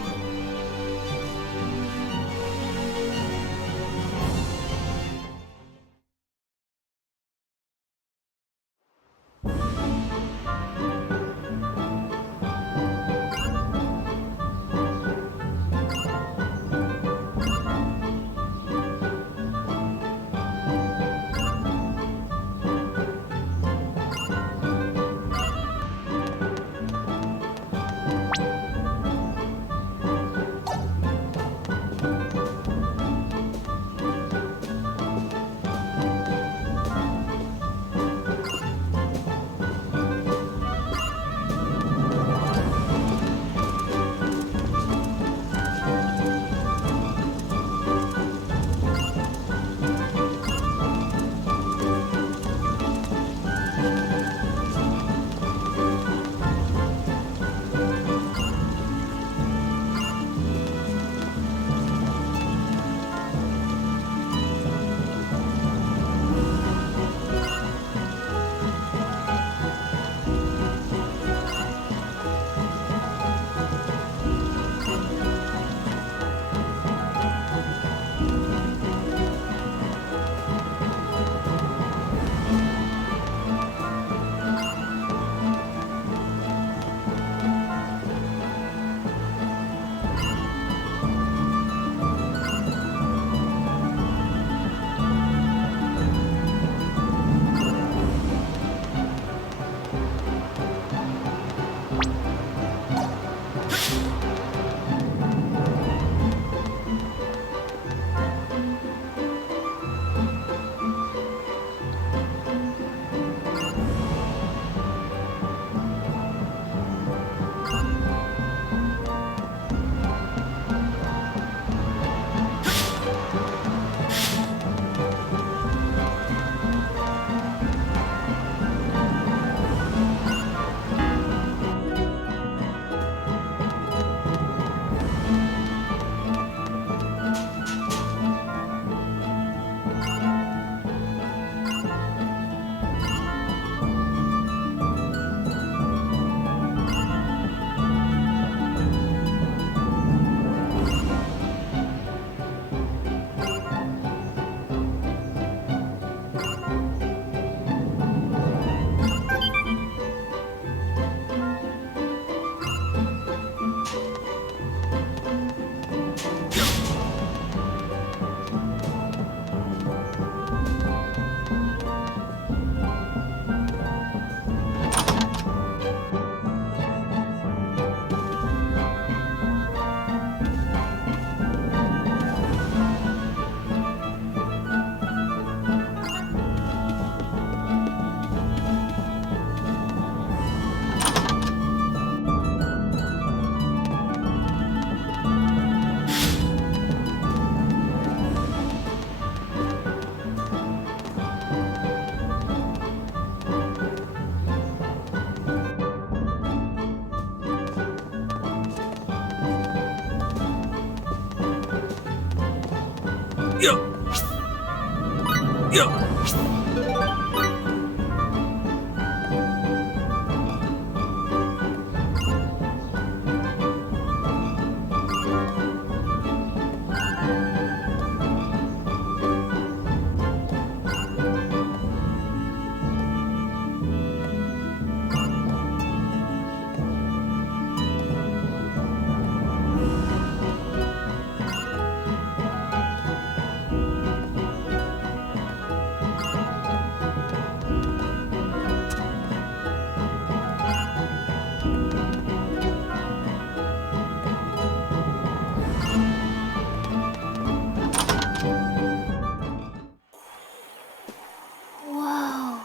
Whoa.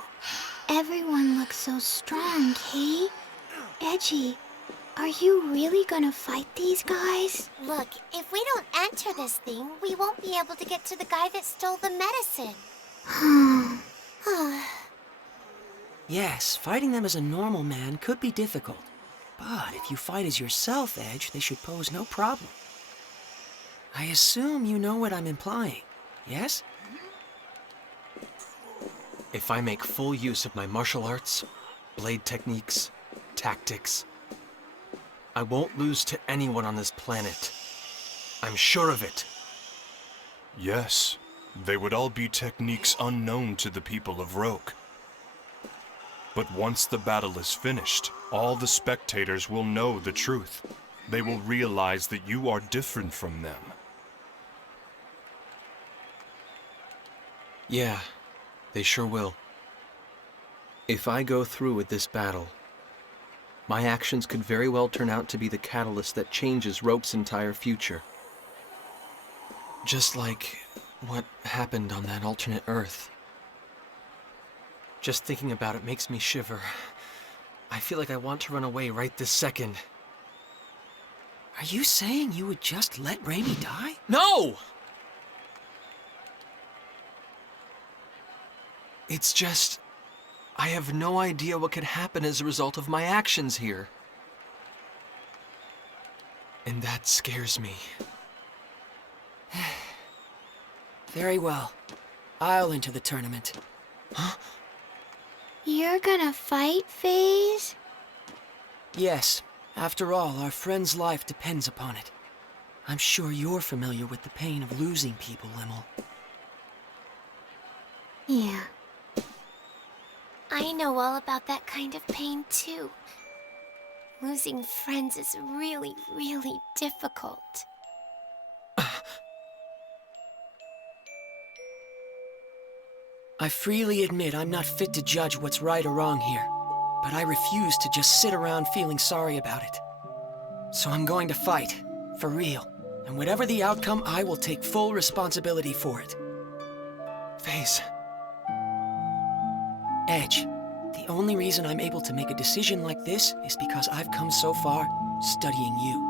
Everyone looks so strong, Kay. Edgy, are you really gonna fight these guys? Look, if we don't enter this thing, we won't be able to get to the guy that stole the medicine. Yes, fighting them as a normal man could be difficult. But if you fight as yourself, Edge, they should pose no problem. I assume you know what I'm implying, yes? If I make full use of my martial arts, blade techniques, tactics, I won't lose to anyone on this planet. I'm sure of it. Yes, they would all be techniques unknown to the people of Roak. But once the battle is finished, all the spectators will know the truth. They will realize that you are different from them. Yeah, they sure will. If I go through with this battle, my actions could very well turn out to be the catalyst that changes Roak's entire future. Just like what happened on that alternate Earth. Just thinking about it makes me shiver. I feel like I want to run away right this second. Are you saying you would just let Raimi die? No! It's just, I have no idea what could happen as a result of my actions here. And that scares me. Very well. I'll enter the tournament. Huh? You're gonna fight, FaZe? Yes. After all, our friend's life depends upon it. I'm sure you're familiar with the pain of losing people, Limmel. Yeah. I know all about that kind of pain, too. Losing friends is really, really difficult. I freely admit I'm not fit to judge what's right or wrong here, but I refuse to just sit around feeling sorry about it. So I'm going to fight, for real, and whatever the outcome, I will take full responsibility for it. FaZe. Edge, the only reason I'm able to make a decision like this is because I've come so far studying you.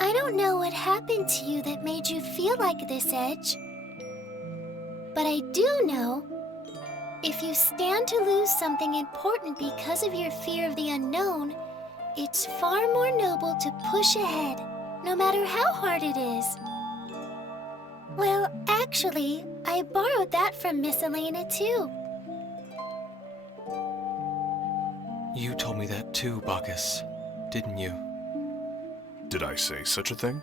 I don't know what happened to you that made you feel like this, Edge. But I do know, if you stand to lose something important because of your fear of the unknown, it's far more noble to push ahead, no matter how hard it is. Well, actually, I borrowed that from Miss Elena, too. You told me that too, Bacchus, didn't you? Did I say such a thing?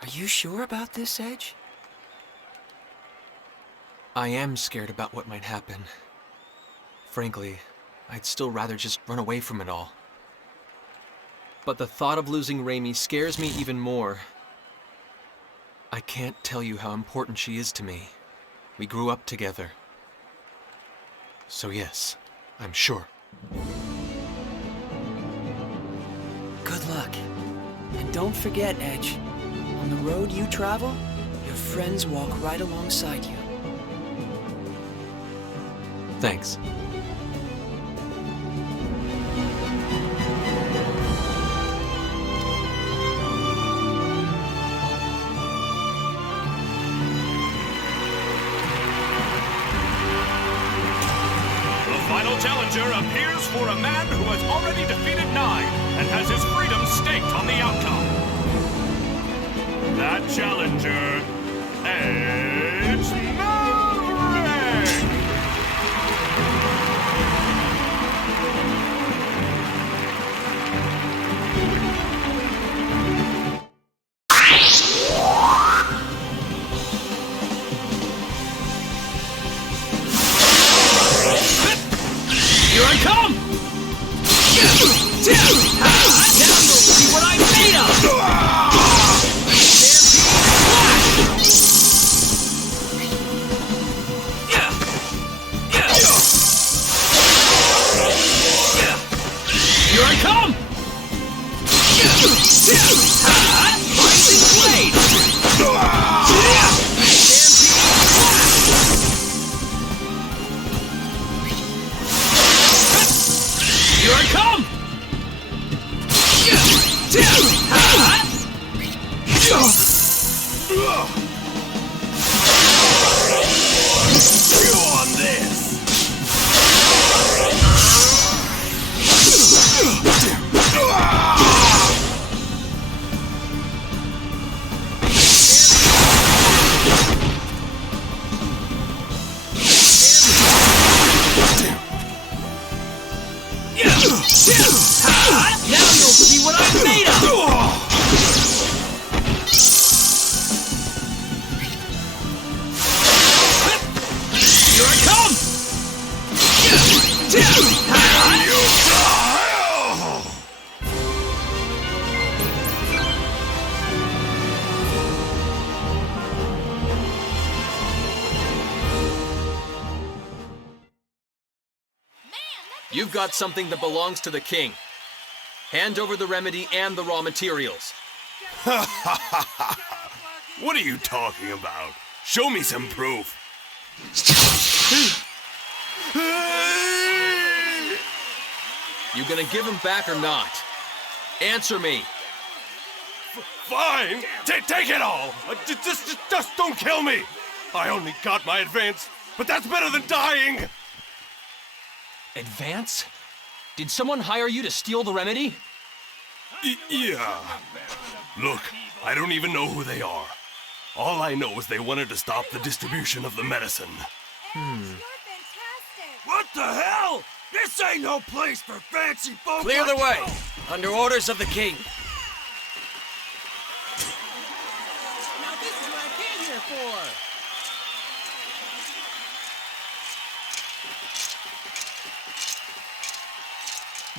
Are you sure about this, Edge? I am scared about what might happen. Frankly, I'd still rather just run away from it all. But the thought of losing Raimi scares me even more. I can't tell you how important she is to me. We grew up together. So yes, I'm sure. Good luck. And don't forget, Edge, on the road you travel, your friends walk right alongside you. Thanks. challenger appears for a man who has already defeated 9 and has his freedom staked on the outcome. That challenger, Edge Maverick! Here I come! Now you'll see what I'm made of! Here I come! Rising blade! Here I come! Chew on this! Now you'll see what I'm made of! Here I come! You've got something that belongs to the king. Hand over the remedy and the raw materials. What are you talking about? Show me some proof. You gonna give him back or not? Answer me. Fine! Take it all! Just don't kill me! I only got my advance, but that's better than dying! Advance? Did someone hire you to steal the remedy? Yeah. Look, I don't even know who they are. All I know is they wanted to stop the distribution of the medicine. What the hell? This ain't no place for fancy folk. Clear the way, under orders of the king. Now this is what I came here for.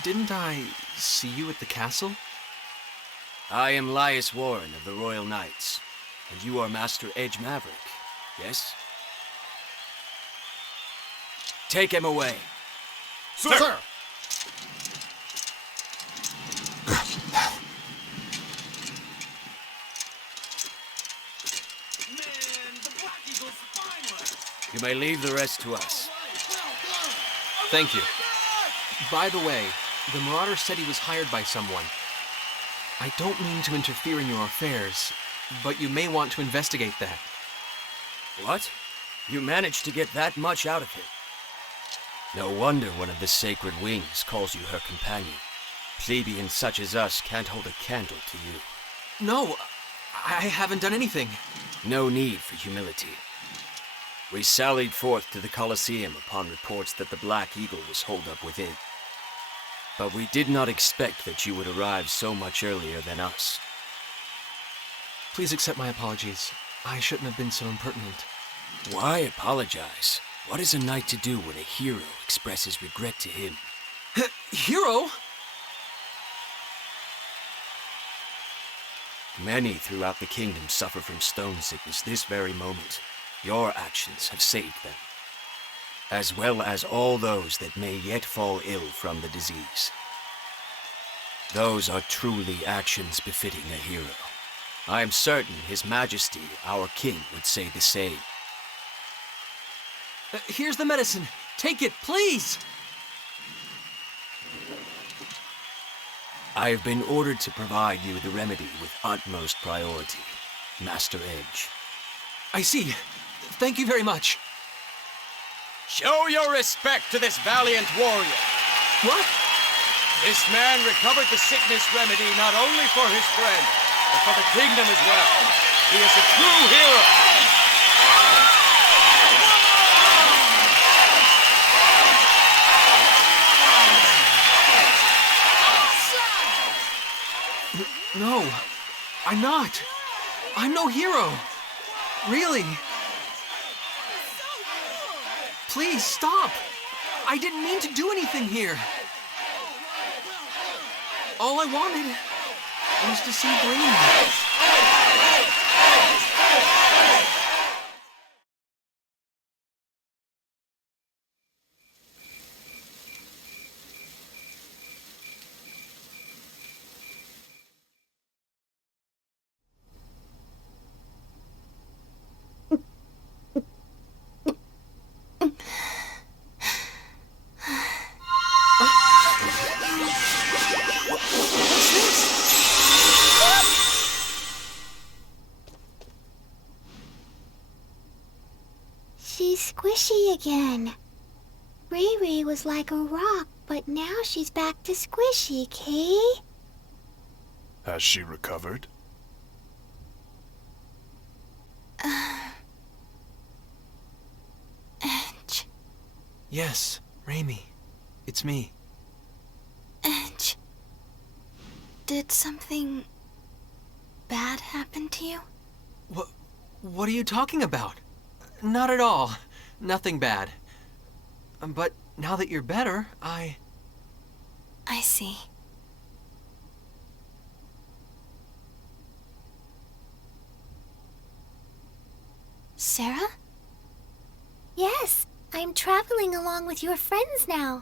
Didn't I see you at the castle? I am Lias Warren of the Royal Knights, and you are Master Edge Maverick, yes? Take him away. Sir! You may leave the rest to us. Thank you. By the way, the Marauder said he was hired by someone. I don't mean to interfere in your affairs, but you may want to investigate that. What? You managed to get that much out of him? No wonder one of the Sacred Wings calls you her companion. Plebeians such as us can't hold a candle to you. No, I haven't done anything. No need for humility. We sallied forth to the Colosseum upon reports that the Black Eagle was holed up within. But we did not expect that you would arrive so much earlier than us. Please accept my apologies. I shouldn't have been so impertinent. Why apologize? What is a knight to do when a hero expresses regret to him? Hero? Many throughout the kingdom suffer from stone sickness this very moment. Your actions have saved them, as well as all those that may yet fall ill from the disease. Those are truly actions befitting a hero. I am certain His Majesty, our king, would say the same. Here's the medicine. Take it, please! I have been ordered to provide you the remedy with utmost priority, Master Edge. I see. Thank you very much. Show your respect to this valiant warrior. What? This man recovered the sickness remedy not only for his friend, but for the kingdom as well. He is a true hero. No, I'm not. I'm no hero. Really. Please stop. I didn't mean to do anything here. All I wanted was to see Green. She's squishy again. Ray was like a rock, but now she's back to squishy, Kay? Has she recovered? Edge. Yes, Raimi. It's me. Edge. Did something bad happen to you? What are you talking about? Not at all. Nothing bad. But now that you're better, I see. Sarah? Yes, I'm traveling along with your friends now.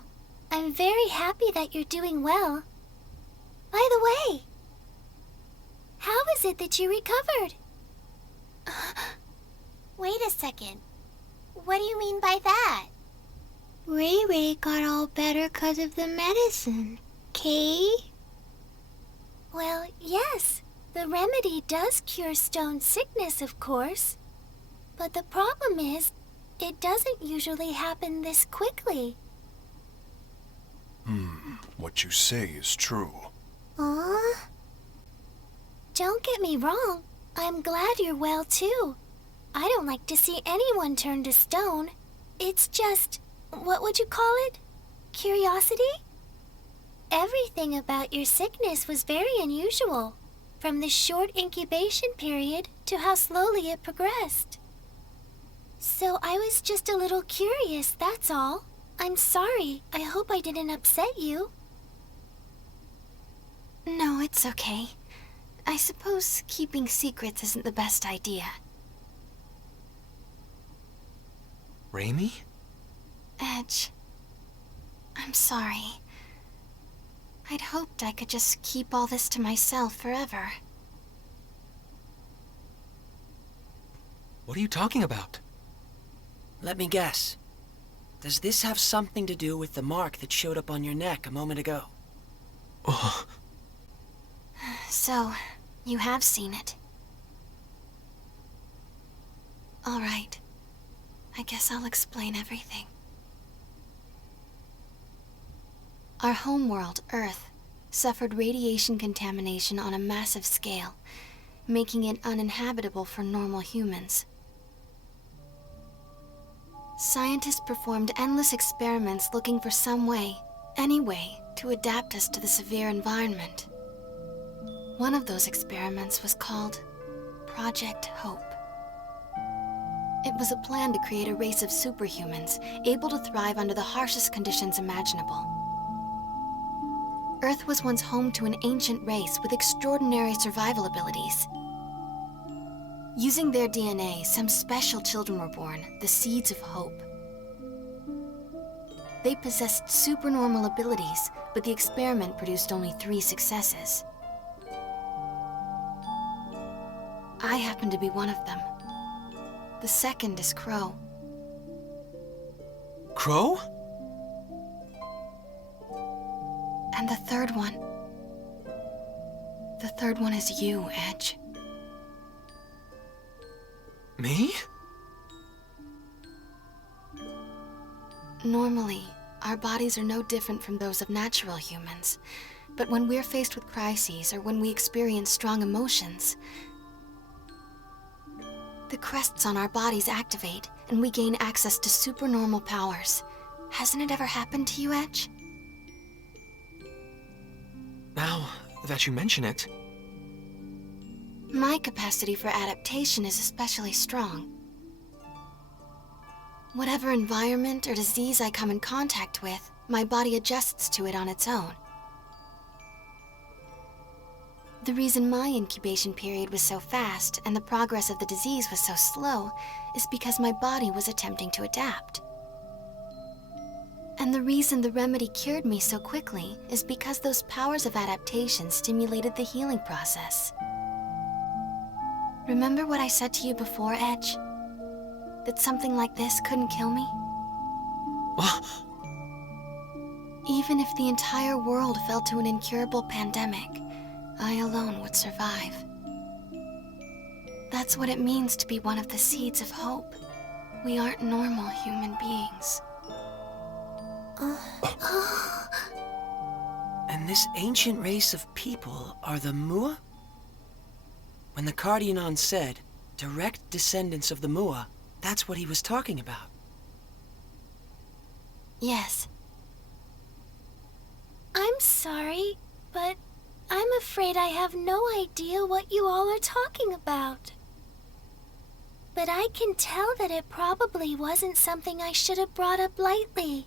I'm very happy that you're doing well. By the way, how is it that you recovered? Wait a second. What do you mean by that? Ray got all better 'cause of the medicine, Kay? Well, yes, the remedy does cure stone sickness, of course. But the problem is, it doesn't usually happen this quickly. What you say is true. Don't get me wrong. I'm glad you're well, too. I don't like to see anyone turn to stone. It's just, what would you call it? Curiosity? Everything about your sickness was very unusual, from the short incubation period to how slowly it progressed. So I was just a little curious, that's all. I'm sorry. I hope I didn't upset you. No, it's okay. I suppose keeping secrets isn't the best idea. Raimi? Edge, I'm sorry. I'd hoped I could just keep all this to myself forever. What are you talking about? Let me guess. Does this have something to do with the mark that showed up on your neck a moment ago? Oh. So, you have seen it. All right. I guess I'll explain everything. Our homeworld, Earth, suffered radiation contamination on a massive scale, making it uninhabitable for normal humans. Scientists performed endless experiments looking for some way, any way, to adapt us to the severe environment. One of those experiments was called Project Hope. It was a plan to create a race of superhumans able to thrive under the harshest conditions imaginable. Earth was once home to an ancient race with extraordinary survival abilities. Using their DNA, some special children were born, the seeds of hope. They possessed supernormal abilities, but the experiment produced only 3 successes. I happen to be one of them. The second is Crow. Crow? And the third one. The third one is you, Edge. Me? Normally, our bodies are no different from those of natural humans. But when we're faced with crises or when we experience strong emotions, the crests on our bodies activate and we gain access to supernormal powers. Hasn't it ever happened to you, Edge? Now that you mention it, My capacity for adaptation is especially strong. Whatever environment or disease I come in contact with, my body adjusts to it on its own. The reason my incubation period was so fast and the progress of the disease was so slow is because my body was attempting to adapt. And the reason the remedy cured me so quickly is because those powers of adaptation stimulated the healing process. Remember what I said to you before, Edge? That something like this couldn't kill me? Even if the entire world fell to an incurable pandemic, I alone would survive. That's what it means to be one of the seeds of hope. We aren't normal human beings. And this ancient race of people are the Mua? When the Cardionon said, direct descendants of the Mua, that's what he was talking about. Yes. I'm sorry, but I'm afraid I have no idea what you all are talking about. But I can tell that it probably wasn't something I should have brought up lightly.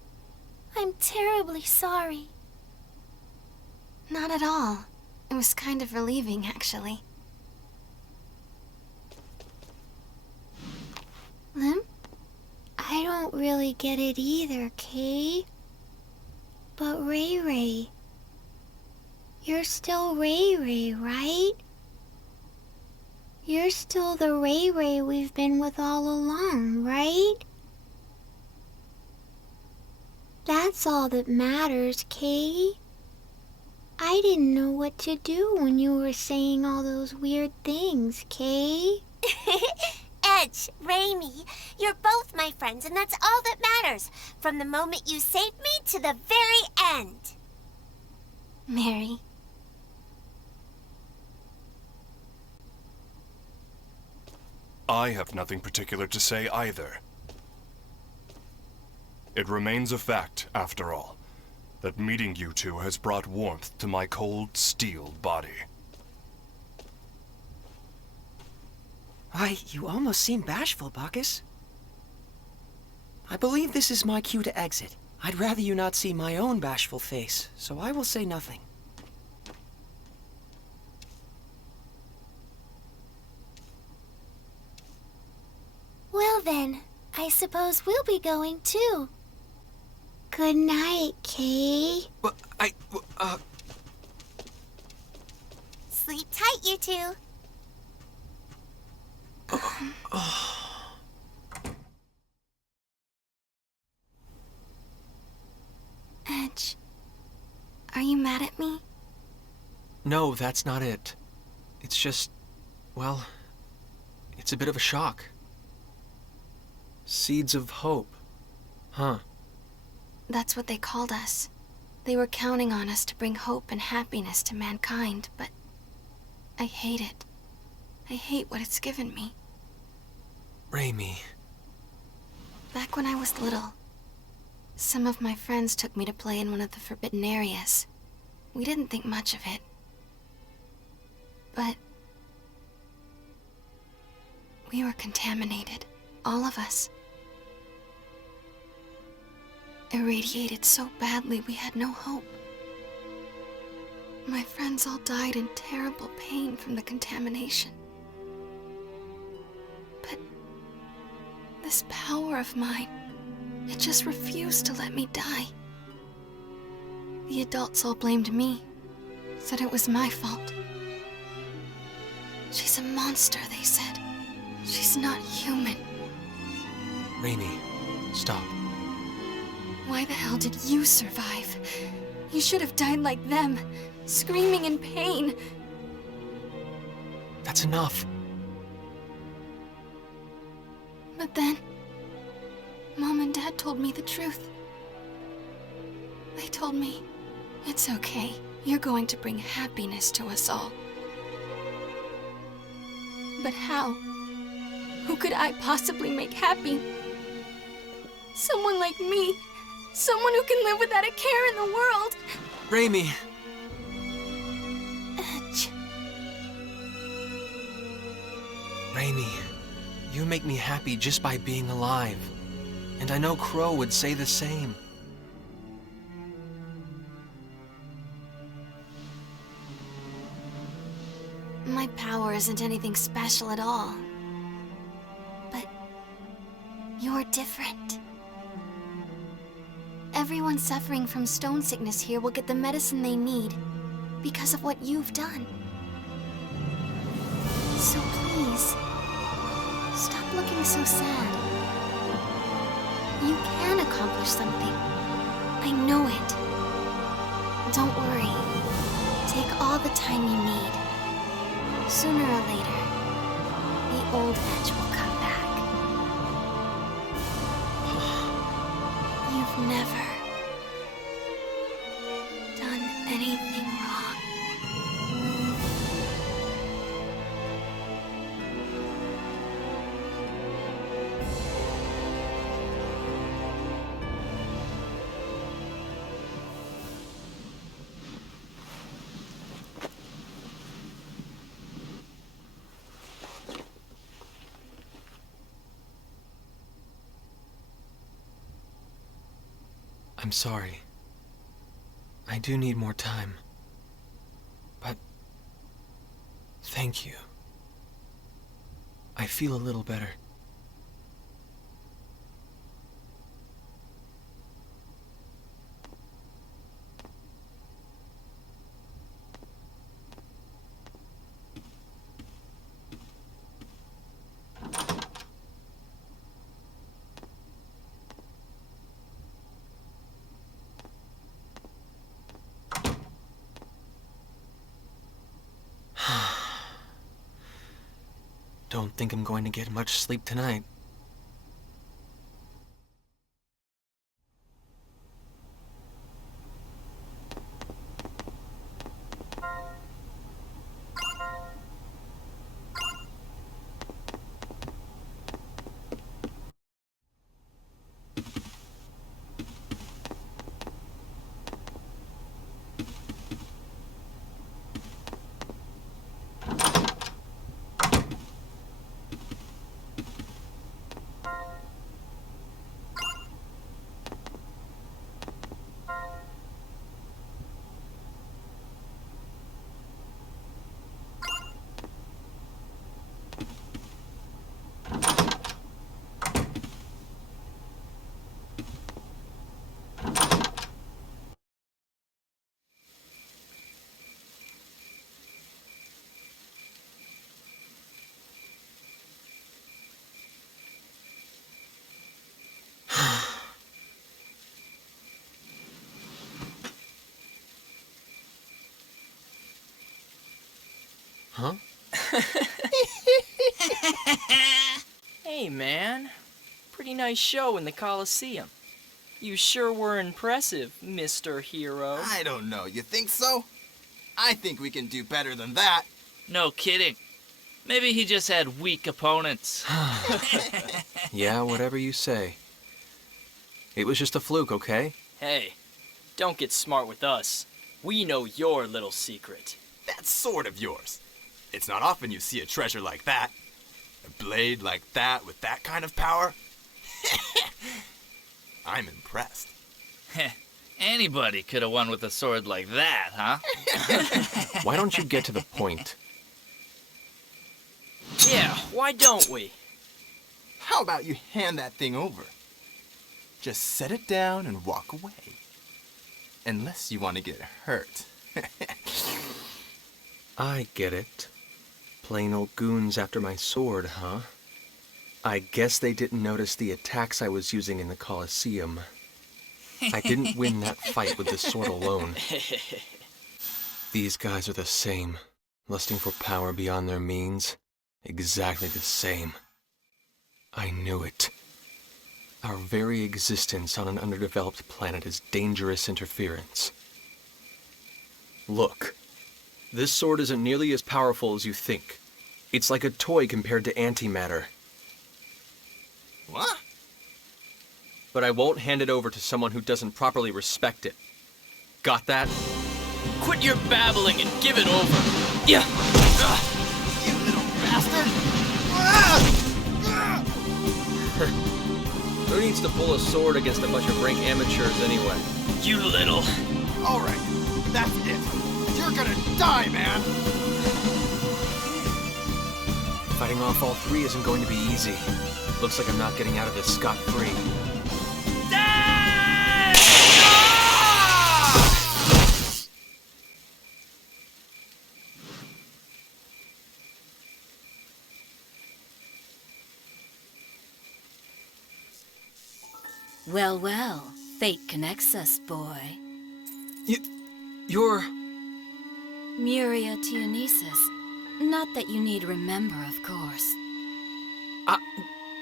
I'm terribly sorry. Not at all. It was kind of relieving, actually. Lim? I don't really get it either, Kay. But Ray Ray, you're still Ray Ray, right? You're still the Ray Ray we've been with all along, right? That's all that matters, Kay. I didn't know what to do when you were saying all those weird things, Kay. Edge, Raimi, you're both my friends, and that's all that matters. From the moment you saved me to the very end. Mary. I have nothing particular to say either. It remains a fact, after all, that meeting you two has brought warmth to my cold, steel body. Why, you almost seem bashful, Bacchus. I believe this is my cue to exit. I'd rather you not see my own bashful face, so I will say nothing. Well then, I suppose we'll be going too. Good night, Kay. Well, Sleep tight, you two. Edge, are you mad at me? No, that's not it. It's just, well, it's a bit of a shock. Seeds of hope. Huh. That's what they called us. They were counting on us to bring hope and happiness to mankind, but I hate it. I hate what it's given me. Raimi. Back when I was little, some of my friends took me to play in one of the forbidden areas. We didn't think much of it. But we were contaminated, all of us. Irradiated so badly we had no hope. My friends all died in terrible pain from the contamination. But this power of mine, it just refused to let me die. The adults all blamed me, said it was my fault. She's a monster, they said. She's not human. Raimi, stop. Why the hell did you survive? You should have died like them, screaming in pain. That's enough. But then, Mom and Dad told me the truth. They told me, it's okay. You're going to bring happiness to us all. But how? Who could I possibly make happy? Someone like me. Someone who can live without a care in the world. Raimi! Raimi, you make me happy just by being alive. And I know Crow would say the same. My power isn't anything special at all. But you're different. Everyone suffering from stone sickness here will get the medicine they need because of what you've done. So please, stop looking so sad. You can accomplish something. I know it. Don't worry. Take all the time you need. Sooner or later, the old edge will come back. You've never done anything wrong. I'm sorry. I do need more time. But thank you. I feel a little better. Don't think I'm going to get much sleep tonight. Huh? Hey, man. Pretty nice show in the Coliseum. You sure were impressive, Mr. Hero. I don't know. You think so? I think we can do better than that. No kidding. Maybe he just had weak opponents. Yeah, whatever you say. It was just a fluke, okay? Hey, don't get smart with us. We know your little secret. That's sort of yours. It's not often you see a treasure like that. A blade like that with that kind of power. I'm impressed. Anybody could have won with a sword like that, huh? Why don't you get to the point? Yeah, why don't we? How about you hand that thing over? Just set it down and walk away. Unless you want to get hurt. I get it. Plain old goons after my sword, huh? I guess they didn't notice the attacks I was using in the Coliseum. I didn't win that fight with the sword alone. These guys are the same, lusting for power beyond their means. Exactly the same. I knew it. Our very existence on an underdeveloped planet is dangerous interference. Look, this sword isn't nearly as powerful as you think. It's like a toy compared to antimatter. What? But I won't hand it over to someone who doesn't properly respect it. Got that? Quit your babbling and give it over. Yeah. You little bastard! Who needs to pull a sword against a bunch of rank amateurs anyway? You little... All right, that's it. You're gonna die, man! Fighting off all three isn't going to be easy. Looks like I'm not getting out of this scot-free. Well, well, fate connects us, boy. You're... Muria Tianesis. Not that you need remember, of course.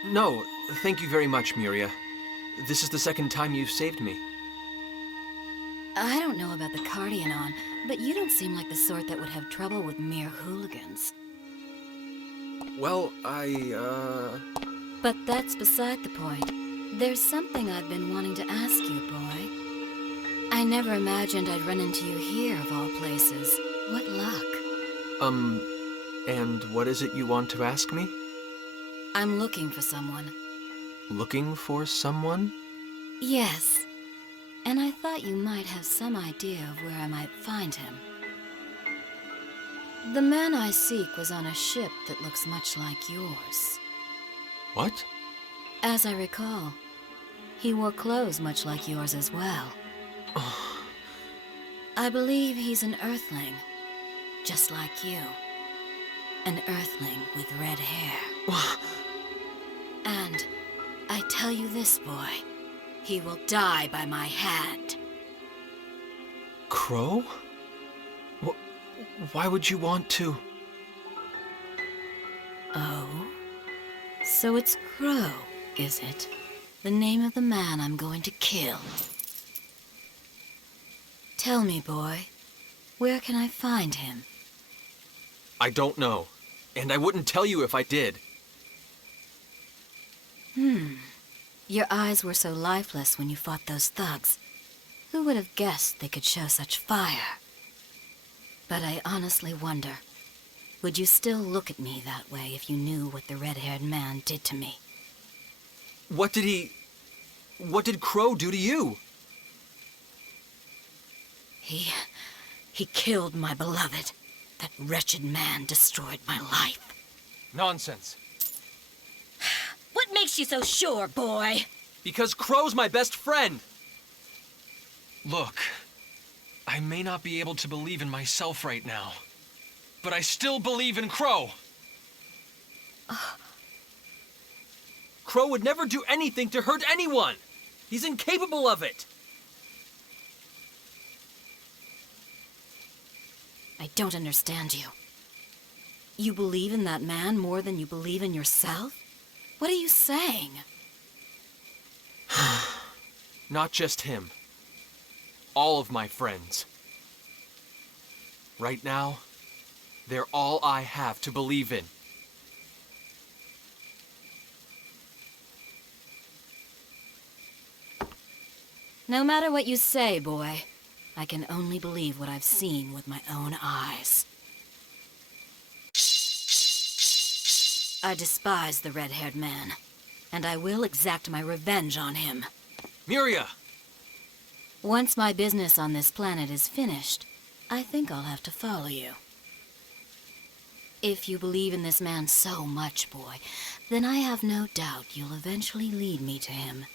No, thank you very much, Muria. This is the second time you've saved me. I don't know about the Cardianon, but you don't seem like the sort that would have trouble with mere hooligans. Well, But that's beside the point. There's something I've been wanting to ask you, boy. I never imagined I'd run into you here, of all places. What luck. And what is it you want to ask me? I'm looking for someone. Looking for someone? Yes. And I thought you might have some idea of where I might find him. The man I seek was on a ship that looks much like yours. What? As I recall, he wore clothes much like yours as well. I believe he's an Earthling, just like you. An Earthling with red hair. And I tell you this, boy, he will die by my hand. Crow? Why would you want to? Oh? So it's Crow, is it? The name of the man I'm going to kill. Tell me, boy, where can I find him? I don't know, and I wouldn't tell you if I did. Your eyes were so lifeless when you fought those thugs. Who would have guessed they could show such fire? But I honestly wonder, would you still look at me that way if you knew what the red-haired man did to me? What did Crow do to you? He killed my beloved. That wretched man destroyed my life. Nonsense. What makes you so sure, boy? Because Crow's my best friend. Look, I may not be able to believe in myself right now, but I still believe in Crow. Crow would never do anything to hurt anyone. He's incapable of it. I don't understand you. You believe in that man more than you believe in yourself? What are you saying? Not just him. All of my friends. Right now, they're all I have to believe in. No matter what you say, boy, I can only believe what I've seen with my own eyes. I despise the red-haired man, and I will exact my revenge on him. Muria! Once my business on this planet is finished, I think I'll have to follow you. If you believe in this man so much, boy, then I have no doubt you'll eventually lead me to him.